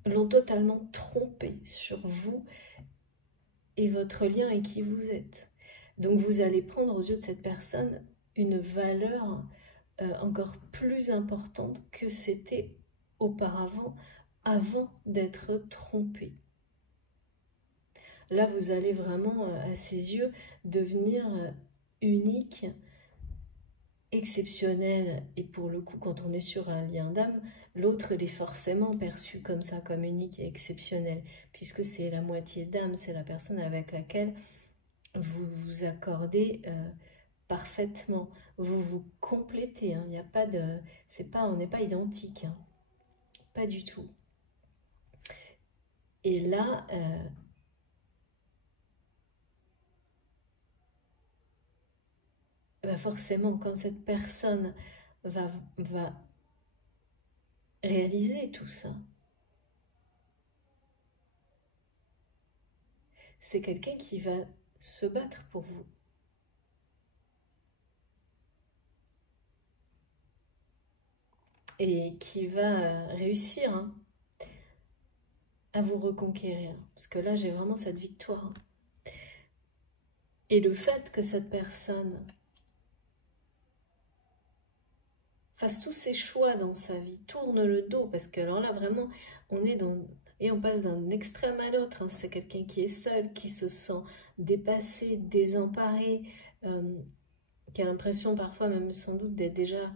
l'ont totalement trompé sur vous et votre lien et qui vous êtes. Donc vous allez prendre aux yeux de cette personne une valeur encore plus importante que c'était auparavant, avant d'être trompé. Là, vous allez vraiment, à ses yeux, devenir unique, exceptionnel. Et pour le coup, quand on est sur un lien d'âme, l'autre, il est forcément perçu comme ça, comme unique et exceptionnel, puisque c'est la moitié d'âme, c'est la personne avec laquelle vous vous accordez parfaitement. Vous vous complétez, hein. Il n'y a pas de... on n'est pas identique, hein. Pas du tout. Et là... bah forcément, quand cette personne va réaliser tout ça, c'est quelqu'un qui va se battre pour vous. Et qui va réussir à vous reconquérir. Parce que là, j'ai vraiment cette victoire. Et le fait que cette personne fasse tous ses choix dans sa vie, tourne le dos, parce que alors là, vraiment, on est dans... Et on passe d'un extrême à l'autre, hein. C'est quelqu'un qui est seul, qui se sent dépassé, désemparé, qui a l'impression parfois même sans doute d'être déjà...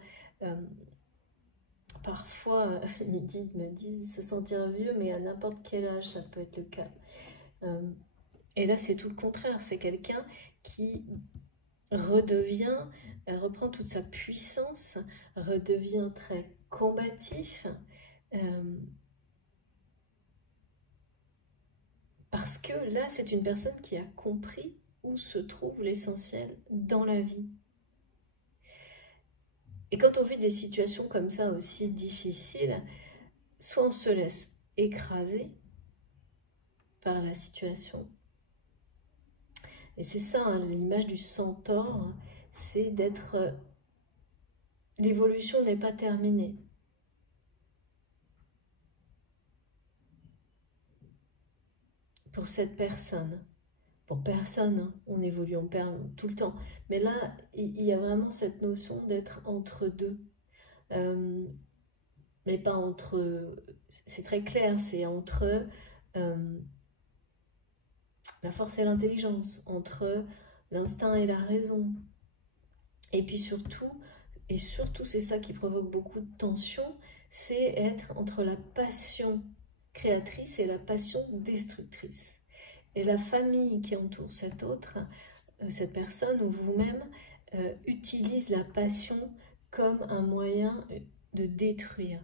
parfois, les guides me disent se sentir vieux, mais à n'importe quel âge, ça peut être le cas. Et là, c'est tout le contraire. C'est quelqu'un qui redevient, reprend toute sa puissance, redevient très combatif, parce que là, c'est une personne qui a compris où se trouve l'essentiel dans la vie. Et quand on vit des situations comme ça aussi difficiles, soit on se laisse écraser par la situation. Et c'est ça, hein, l'image du centaure, c'est d'être... l'évolution n'est pas terminée. Pour cette personne. Pour personne, hein, on évolue en tout le temps. Mais là, il y a vraiment cette notion d'être entre deux. Mais pas entre... C'est très clair, c'est entre la force et l'intelligence, entre l'instinct et la raison. Et puis surtout, c'est ça qui provoque beaucoup de tension, c'est être entre la passion créatrice et la passion destructrice. Et la famille qui entoure cette personne ou vous-même, utilise la passion comme un moyen de détruire.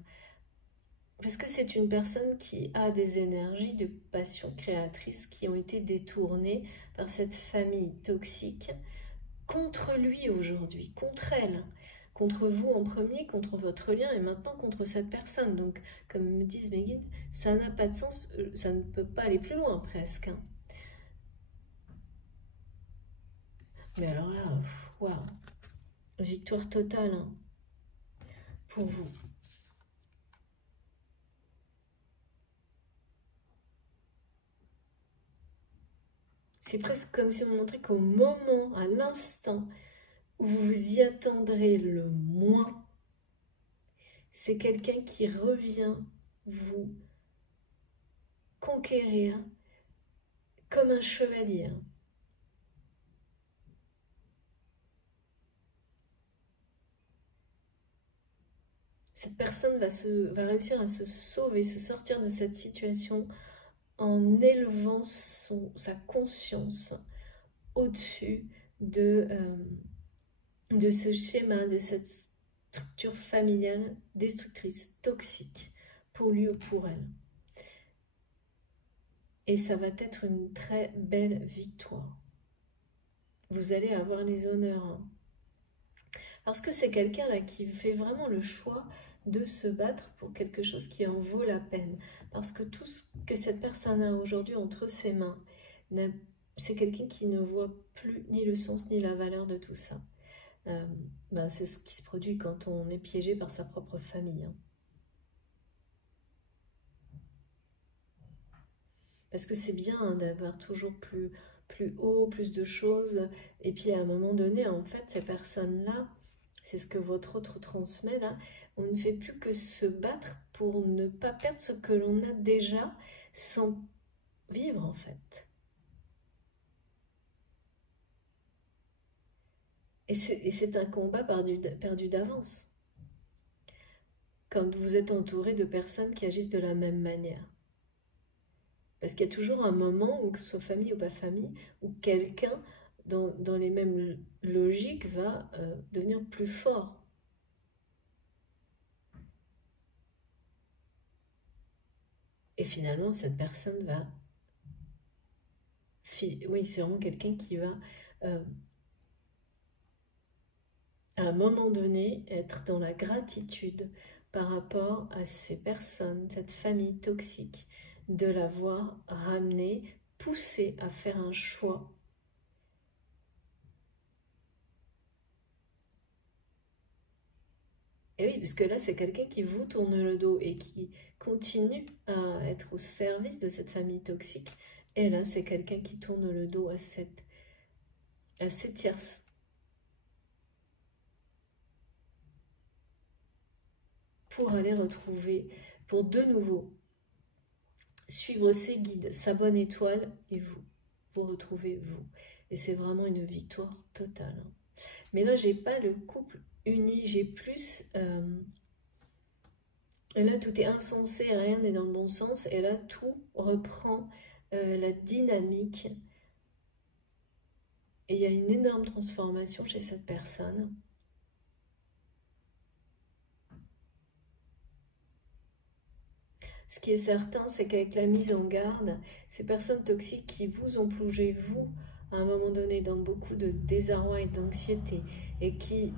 Parce que c'est une personne qui a des énergies de passion créatrice qui ont été détournées par cette famille toxique contre lui aujourd'hui, contre elle, contre vous en premier, contre votre lien, et maintenant contre cette personne. Donc, comme me disent mes guides, ça n'a pas de sens, ça ne peut pas aller plus loin presque. Hein. Mais alors là, waouh, victoire totale hein, pour vous. C'est presque comme si on montrait qu'au moment, à l'instant où vous vous y attendrez le moins, c'est quelqu'un qui revient vous conquérir comme un chevalier. Cette personne va réussir à se sauver, se sortir de cette situation en élevant sa conscience au-dessus de ce schéma, de cette structure familiale destructrice, toxique, pour lui ou pour elle. Et ça va être une très belle victoire. Vous allez avoir les honneurs. Hein. Parce que c'est quelqu'un là qui fait vraiment le choix de se battre pour quelque chose qui en vaut la peine. Parce que tout ce que cette personne a aujourd'hui entre ses mains, c'est quelqu'un qui ne voit plus ni le sens ni la valeur de tout ça. C'est ce qui se produit quand on est piégé par sa propre famille. Hein. Parce que c'est bien hein, d'avoir toujours plus haut, plus de choses. Et puis à un moment donné, en fait, ces personnes-là, c'est ce que votre autre transmet là, on ne fait plus que se battre pour ne pas perdre ce que l'on a déjà sans vivre en fait. Et c'est un combat perdu d'avance. Quand vous êtes entouré de personnes qui agissent de la même manière. Parce qu'il y a toujours un moment, où que ce soit famille ou pas famille, où quelqu'un, dans les mêmes logiques, va devenir plus fort. Et finalement, cette personne va... Oui, c'est vraiment quelqu'un qui va, à un moment donné, être dans la gratitude par rapport à ces personnes, cette famille toxique, de l'avoir ramenée, poussée à faire un choix. Et oui, parce que là, c'est quelqu'un qui vous tourne le dos et qui continue à être au service de cette famille toxique. Et là, c'est quelqu'un qui tourne le dos à ces tierces. Pour aller retrouver, pour de nouveau, suivre ses guides, sa bonne étoile et vous retrouvez vous. Et c'est vraiment une victoire totale. Mais là, j'ai pas le couple uni, j'ai plus... et là, tout est insensé, rien n'est dans le bon sens. Et là, tout reprend la dynamique. Et il y a une énorme transformation chez cette personne. Ce qui est certain, c'est qu'avec la mise en garde, ces personnes toxiques qui vous ont plongé, vous, à un moment donné, dans beaucoup de désarroi et d'anxiété, et qui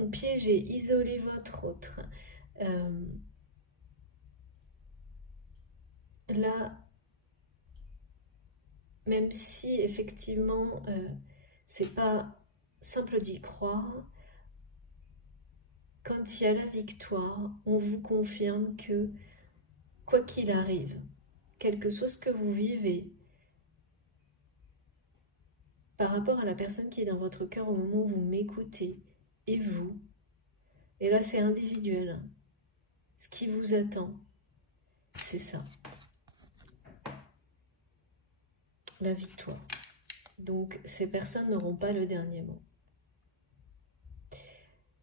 ont piégé, isolé votre autre, là, même si effectivement, c'est pas simple d'y croire, quand il y a la victoire, on vous confirme que, quoi qu'il arrive, quel que soit ce que vous vivez, par rapport à la personne qui est dans votre cœur au moment où vous m'écoutez, et vous, et là c'est individuel, ce qui vous attend, c'est ça, la victoire. Donc ces personnes n'auront pas le dernier mot.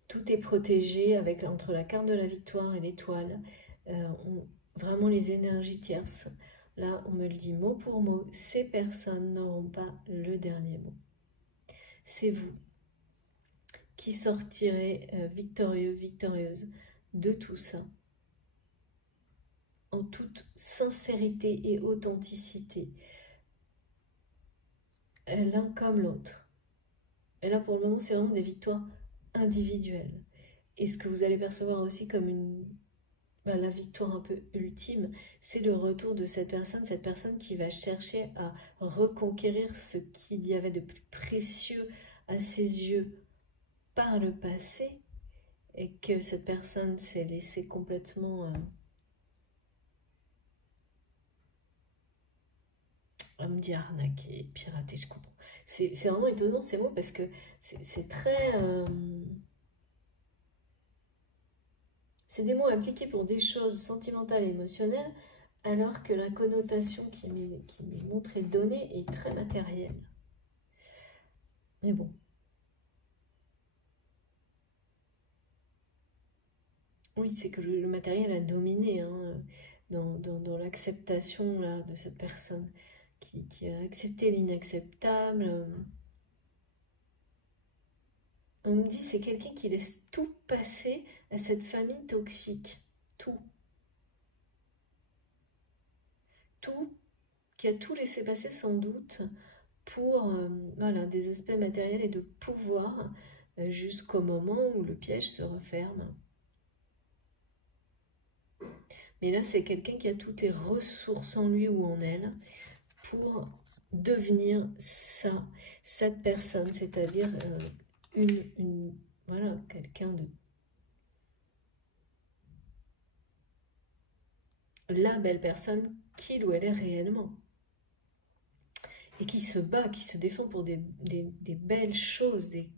Tout est protégé avec entre la carte de la victoire et l'étoile. Vraiment les énergies tierces. Là, on me le dit mot pour mot. Ces personnes n'auront pas le dernier mot. C'est vous qui sortirez victorieux, victorieuse de tout ça. En toute sincérité et authenticité. L'un comme l'autre. Et là, pour le moment, c'est vraiment des victoires individuelles. Et ce que vous allez percevoir aussi comme la victoire un peu ultime, c'est le retour de cette personne qui va chercher à reconquérir ce qu'il y avait de plus précieux à ses yeux par le passé, et que cette personne s'est laissée complètement on me dit arnaquer, pirater, je comprends. C'est vraiment étonnant ces mots parce que c'est très... c'est des mots appliqués pour des choses sentimentales et émotionnelles, alors que la connotation qui m'est montrée, donnée, est très matérielle. Mais bon. Oui, c'est que le matériel a dominé hein, dans l'acceptation de cette personne qui a accepté l'inacceptable. On me dit c'est quelqu'un qui laisse tout passer à cette famille toxique. Tout. Tout. Qui a tout laissé passer sans doute pour voilà, des aspects matériels et de pouvoir jusqu'au moment où le piège se referme. Mais là, c'est quelqu'un qui a toutes les ressources en lui ou en elle pour devenir cette personne, c'est-à-dire voilà, quelqu'un de la belle personne qu'il ou elle est réellement. Et qui se bat, qui se défend pour des belles choses, des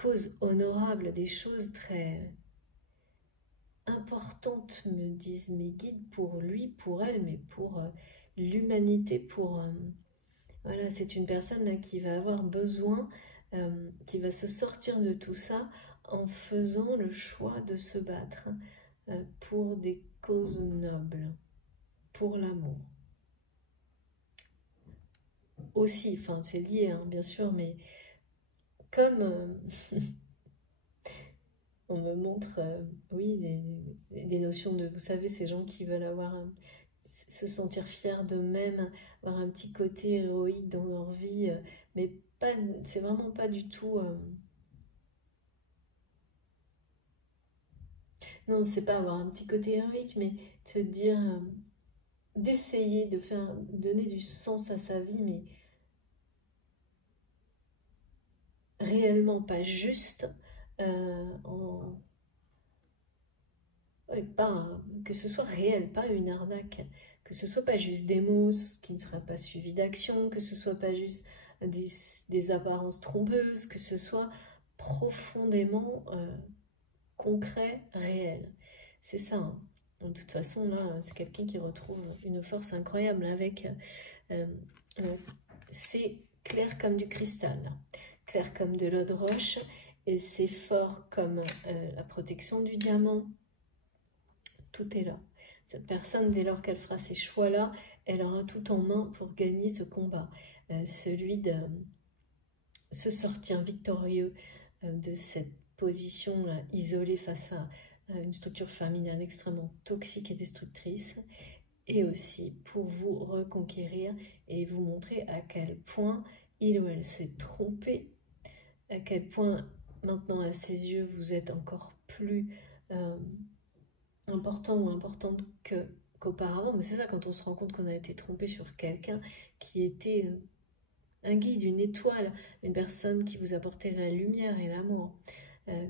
causes honorables, des choses très importantes, me disent mes guides, pour lui, pour elle, mais pour l'humanité, voilà, c'est une personne là qui va avoir besoin, qui va se sortir de tout ça en faisant le choix de se battre pour des causes nobles, pour l'amour. Aussi, enfin c'est lié hein, bien sûr, mais comme on me montre, oui, des notions de, vous savez, ces gens qui veulent se sentir fiers d'eux-mêmes, avoir un petit côté héroïque dans leur vie, mais c'est vraiment pas du tout... non, c'est pas avoir un petit côté héroïque, mais se dire... d'essayer de donner du sens à sa vie, mais réellement pas juste, que ce soit réel, pas une arnaque, que ce soit pas juste des mots qui ne sera pas suivi d'action, que ce soit pas juste des apparences trompeuses, que ce soit profondément concret, réel. C'est ça. Hein. De toute façon, là, c'est quelqu'un qui retrouve une force incroyable avec... c'est clair comme du cristal, là. Clair comme de l'eau de roche, et c'est fort comme la protection du diamant. Tout est là. Cette personne, dès lors qu'elle fera ces choix-là, elle aura tout en main pour gagner ce combat, celui de se sortir victorieux de cette position-là, isolée face à une structure familiale extrêmement toxique et destructrice, et aussi pour vous reconquérir et vous montrer à quel point il ou elle s'est trompé, à quel point maintenant à ses yeux vous êtes encore plus important ou importante qu'auparavant. Mais c'est ça, quand on se rend compte qu'on a été trompé sur quelqu'un qui était un guide, une étoile, une personne qui vous apportait la lumière et l'amour.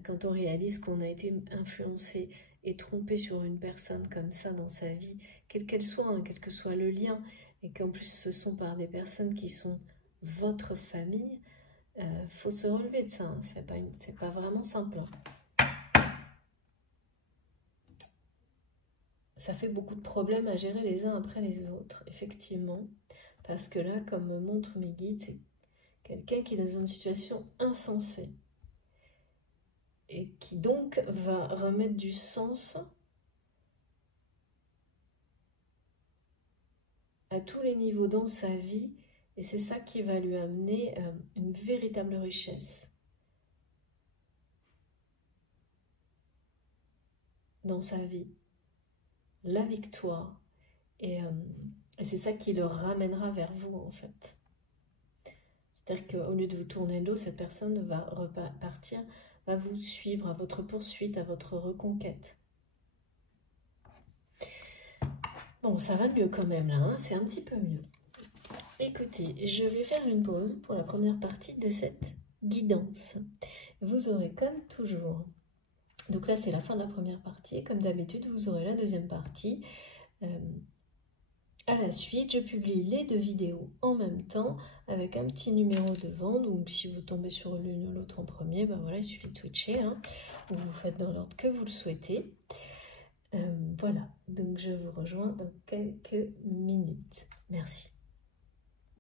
Quand on réalise qu'on a été influencé et trompé sur une personne comme ça dans sa vie, quelle qu'elle soit, hein, quel que soit le lien, et qu'en plus ce sont par des personnes qui sont votre famille, faut se relever de ça, hein. C'est pas vraiment simple. Hein. Ça fait beaucoup de problèmes à gérer les uns après les autres, effectivement, parce que là, comme me montrent mes guides, c'est quelqu'un qui est dans une situation insensée et qui donc va remettre du sens à tous les niveaux dans sa vie, et c'est ça qui va lui amener une véritable richesse dans sa vie, la victoire, et c'est ça qui le ramènera vers vous en fait. C'est-à-dire qu'au lieu de vous tourner le dos, cette personne va repartir, va vous suivre à votre poursuite, à votre reconquête. Bon, ça va mieux quand même là, hein, c'est un petit peu mieux. Écoutez, je vais faire une pause pour la première partie de cette guidance. Vous aurez comme toujours, donc là c'est la fin de la première partie, comme d'habitude vous aurez la deuxième partie. À la suite, je publie les 2 vidéos en même temps avec un petit numéro devant. Donc si vous tombez sur l'une ou l'autre en premier, ben voilà, il suffit de switcher, hein, ou vous faites dans l'ordre que vous le souhaitez. Voilà, donc je vous rejoins dans quelques minutes. Merci.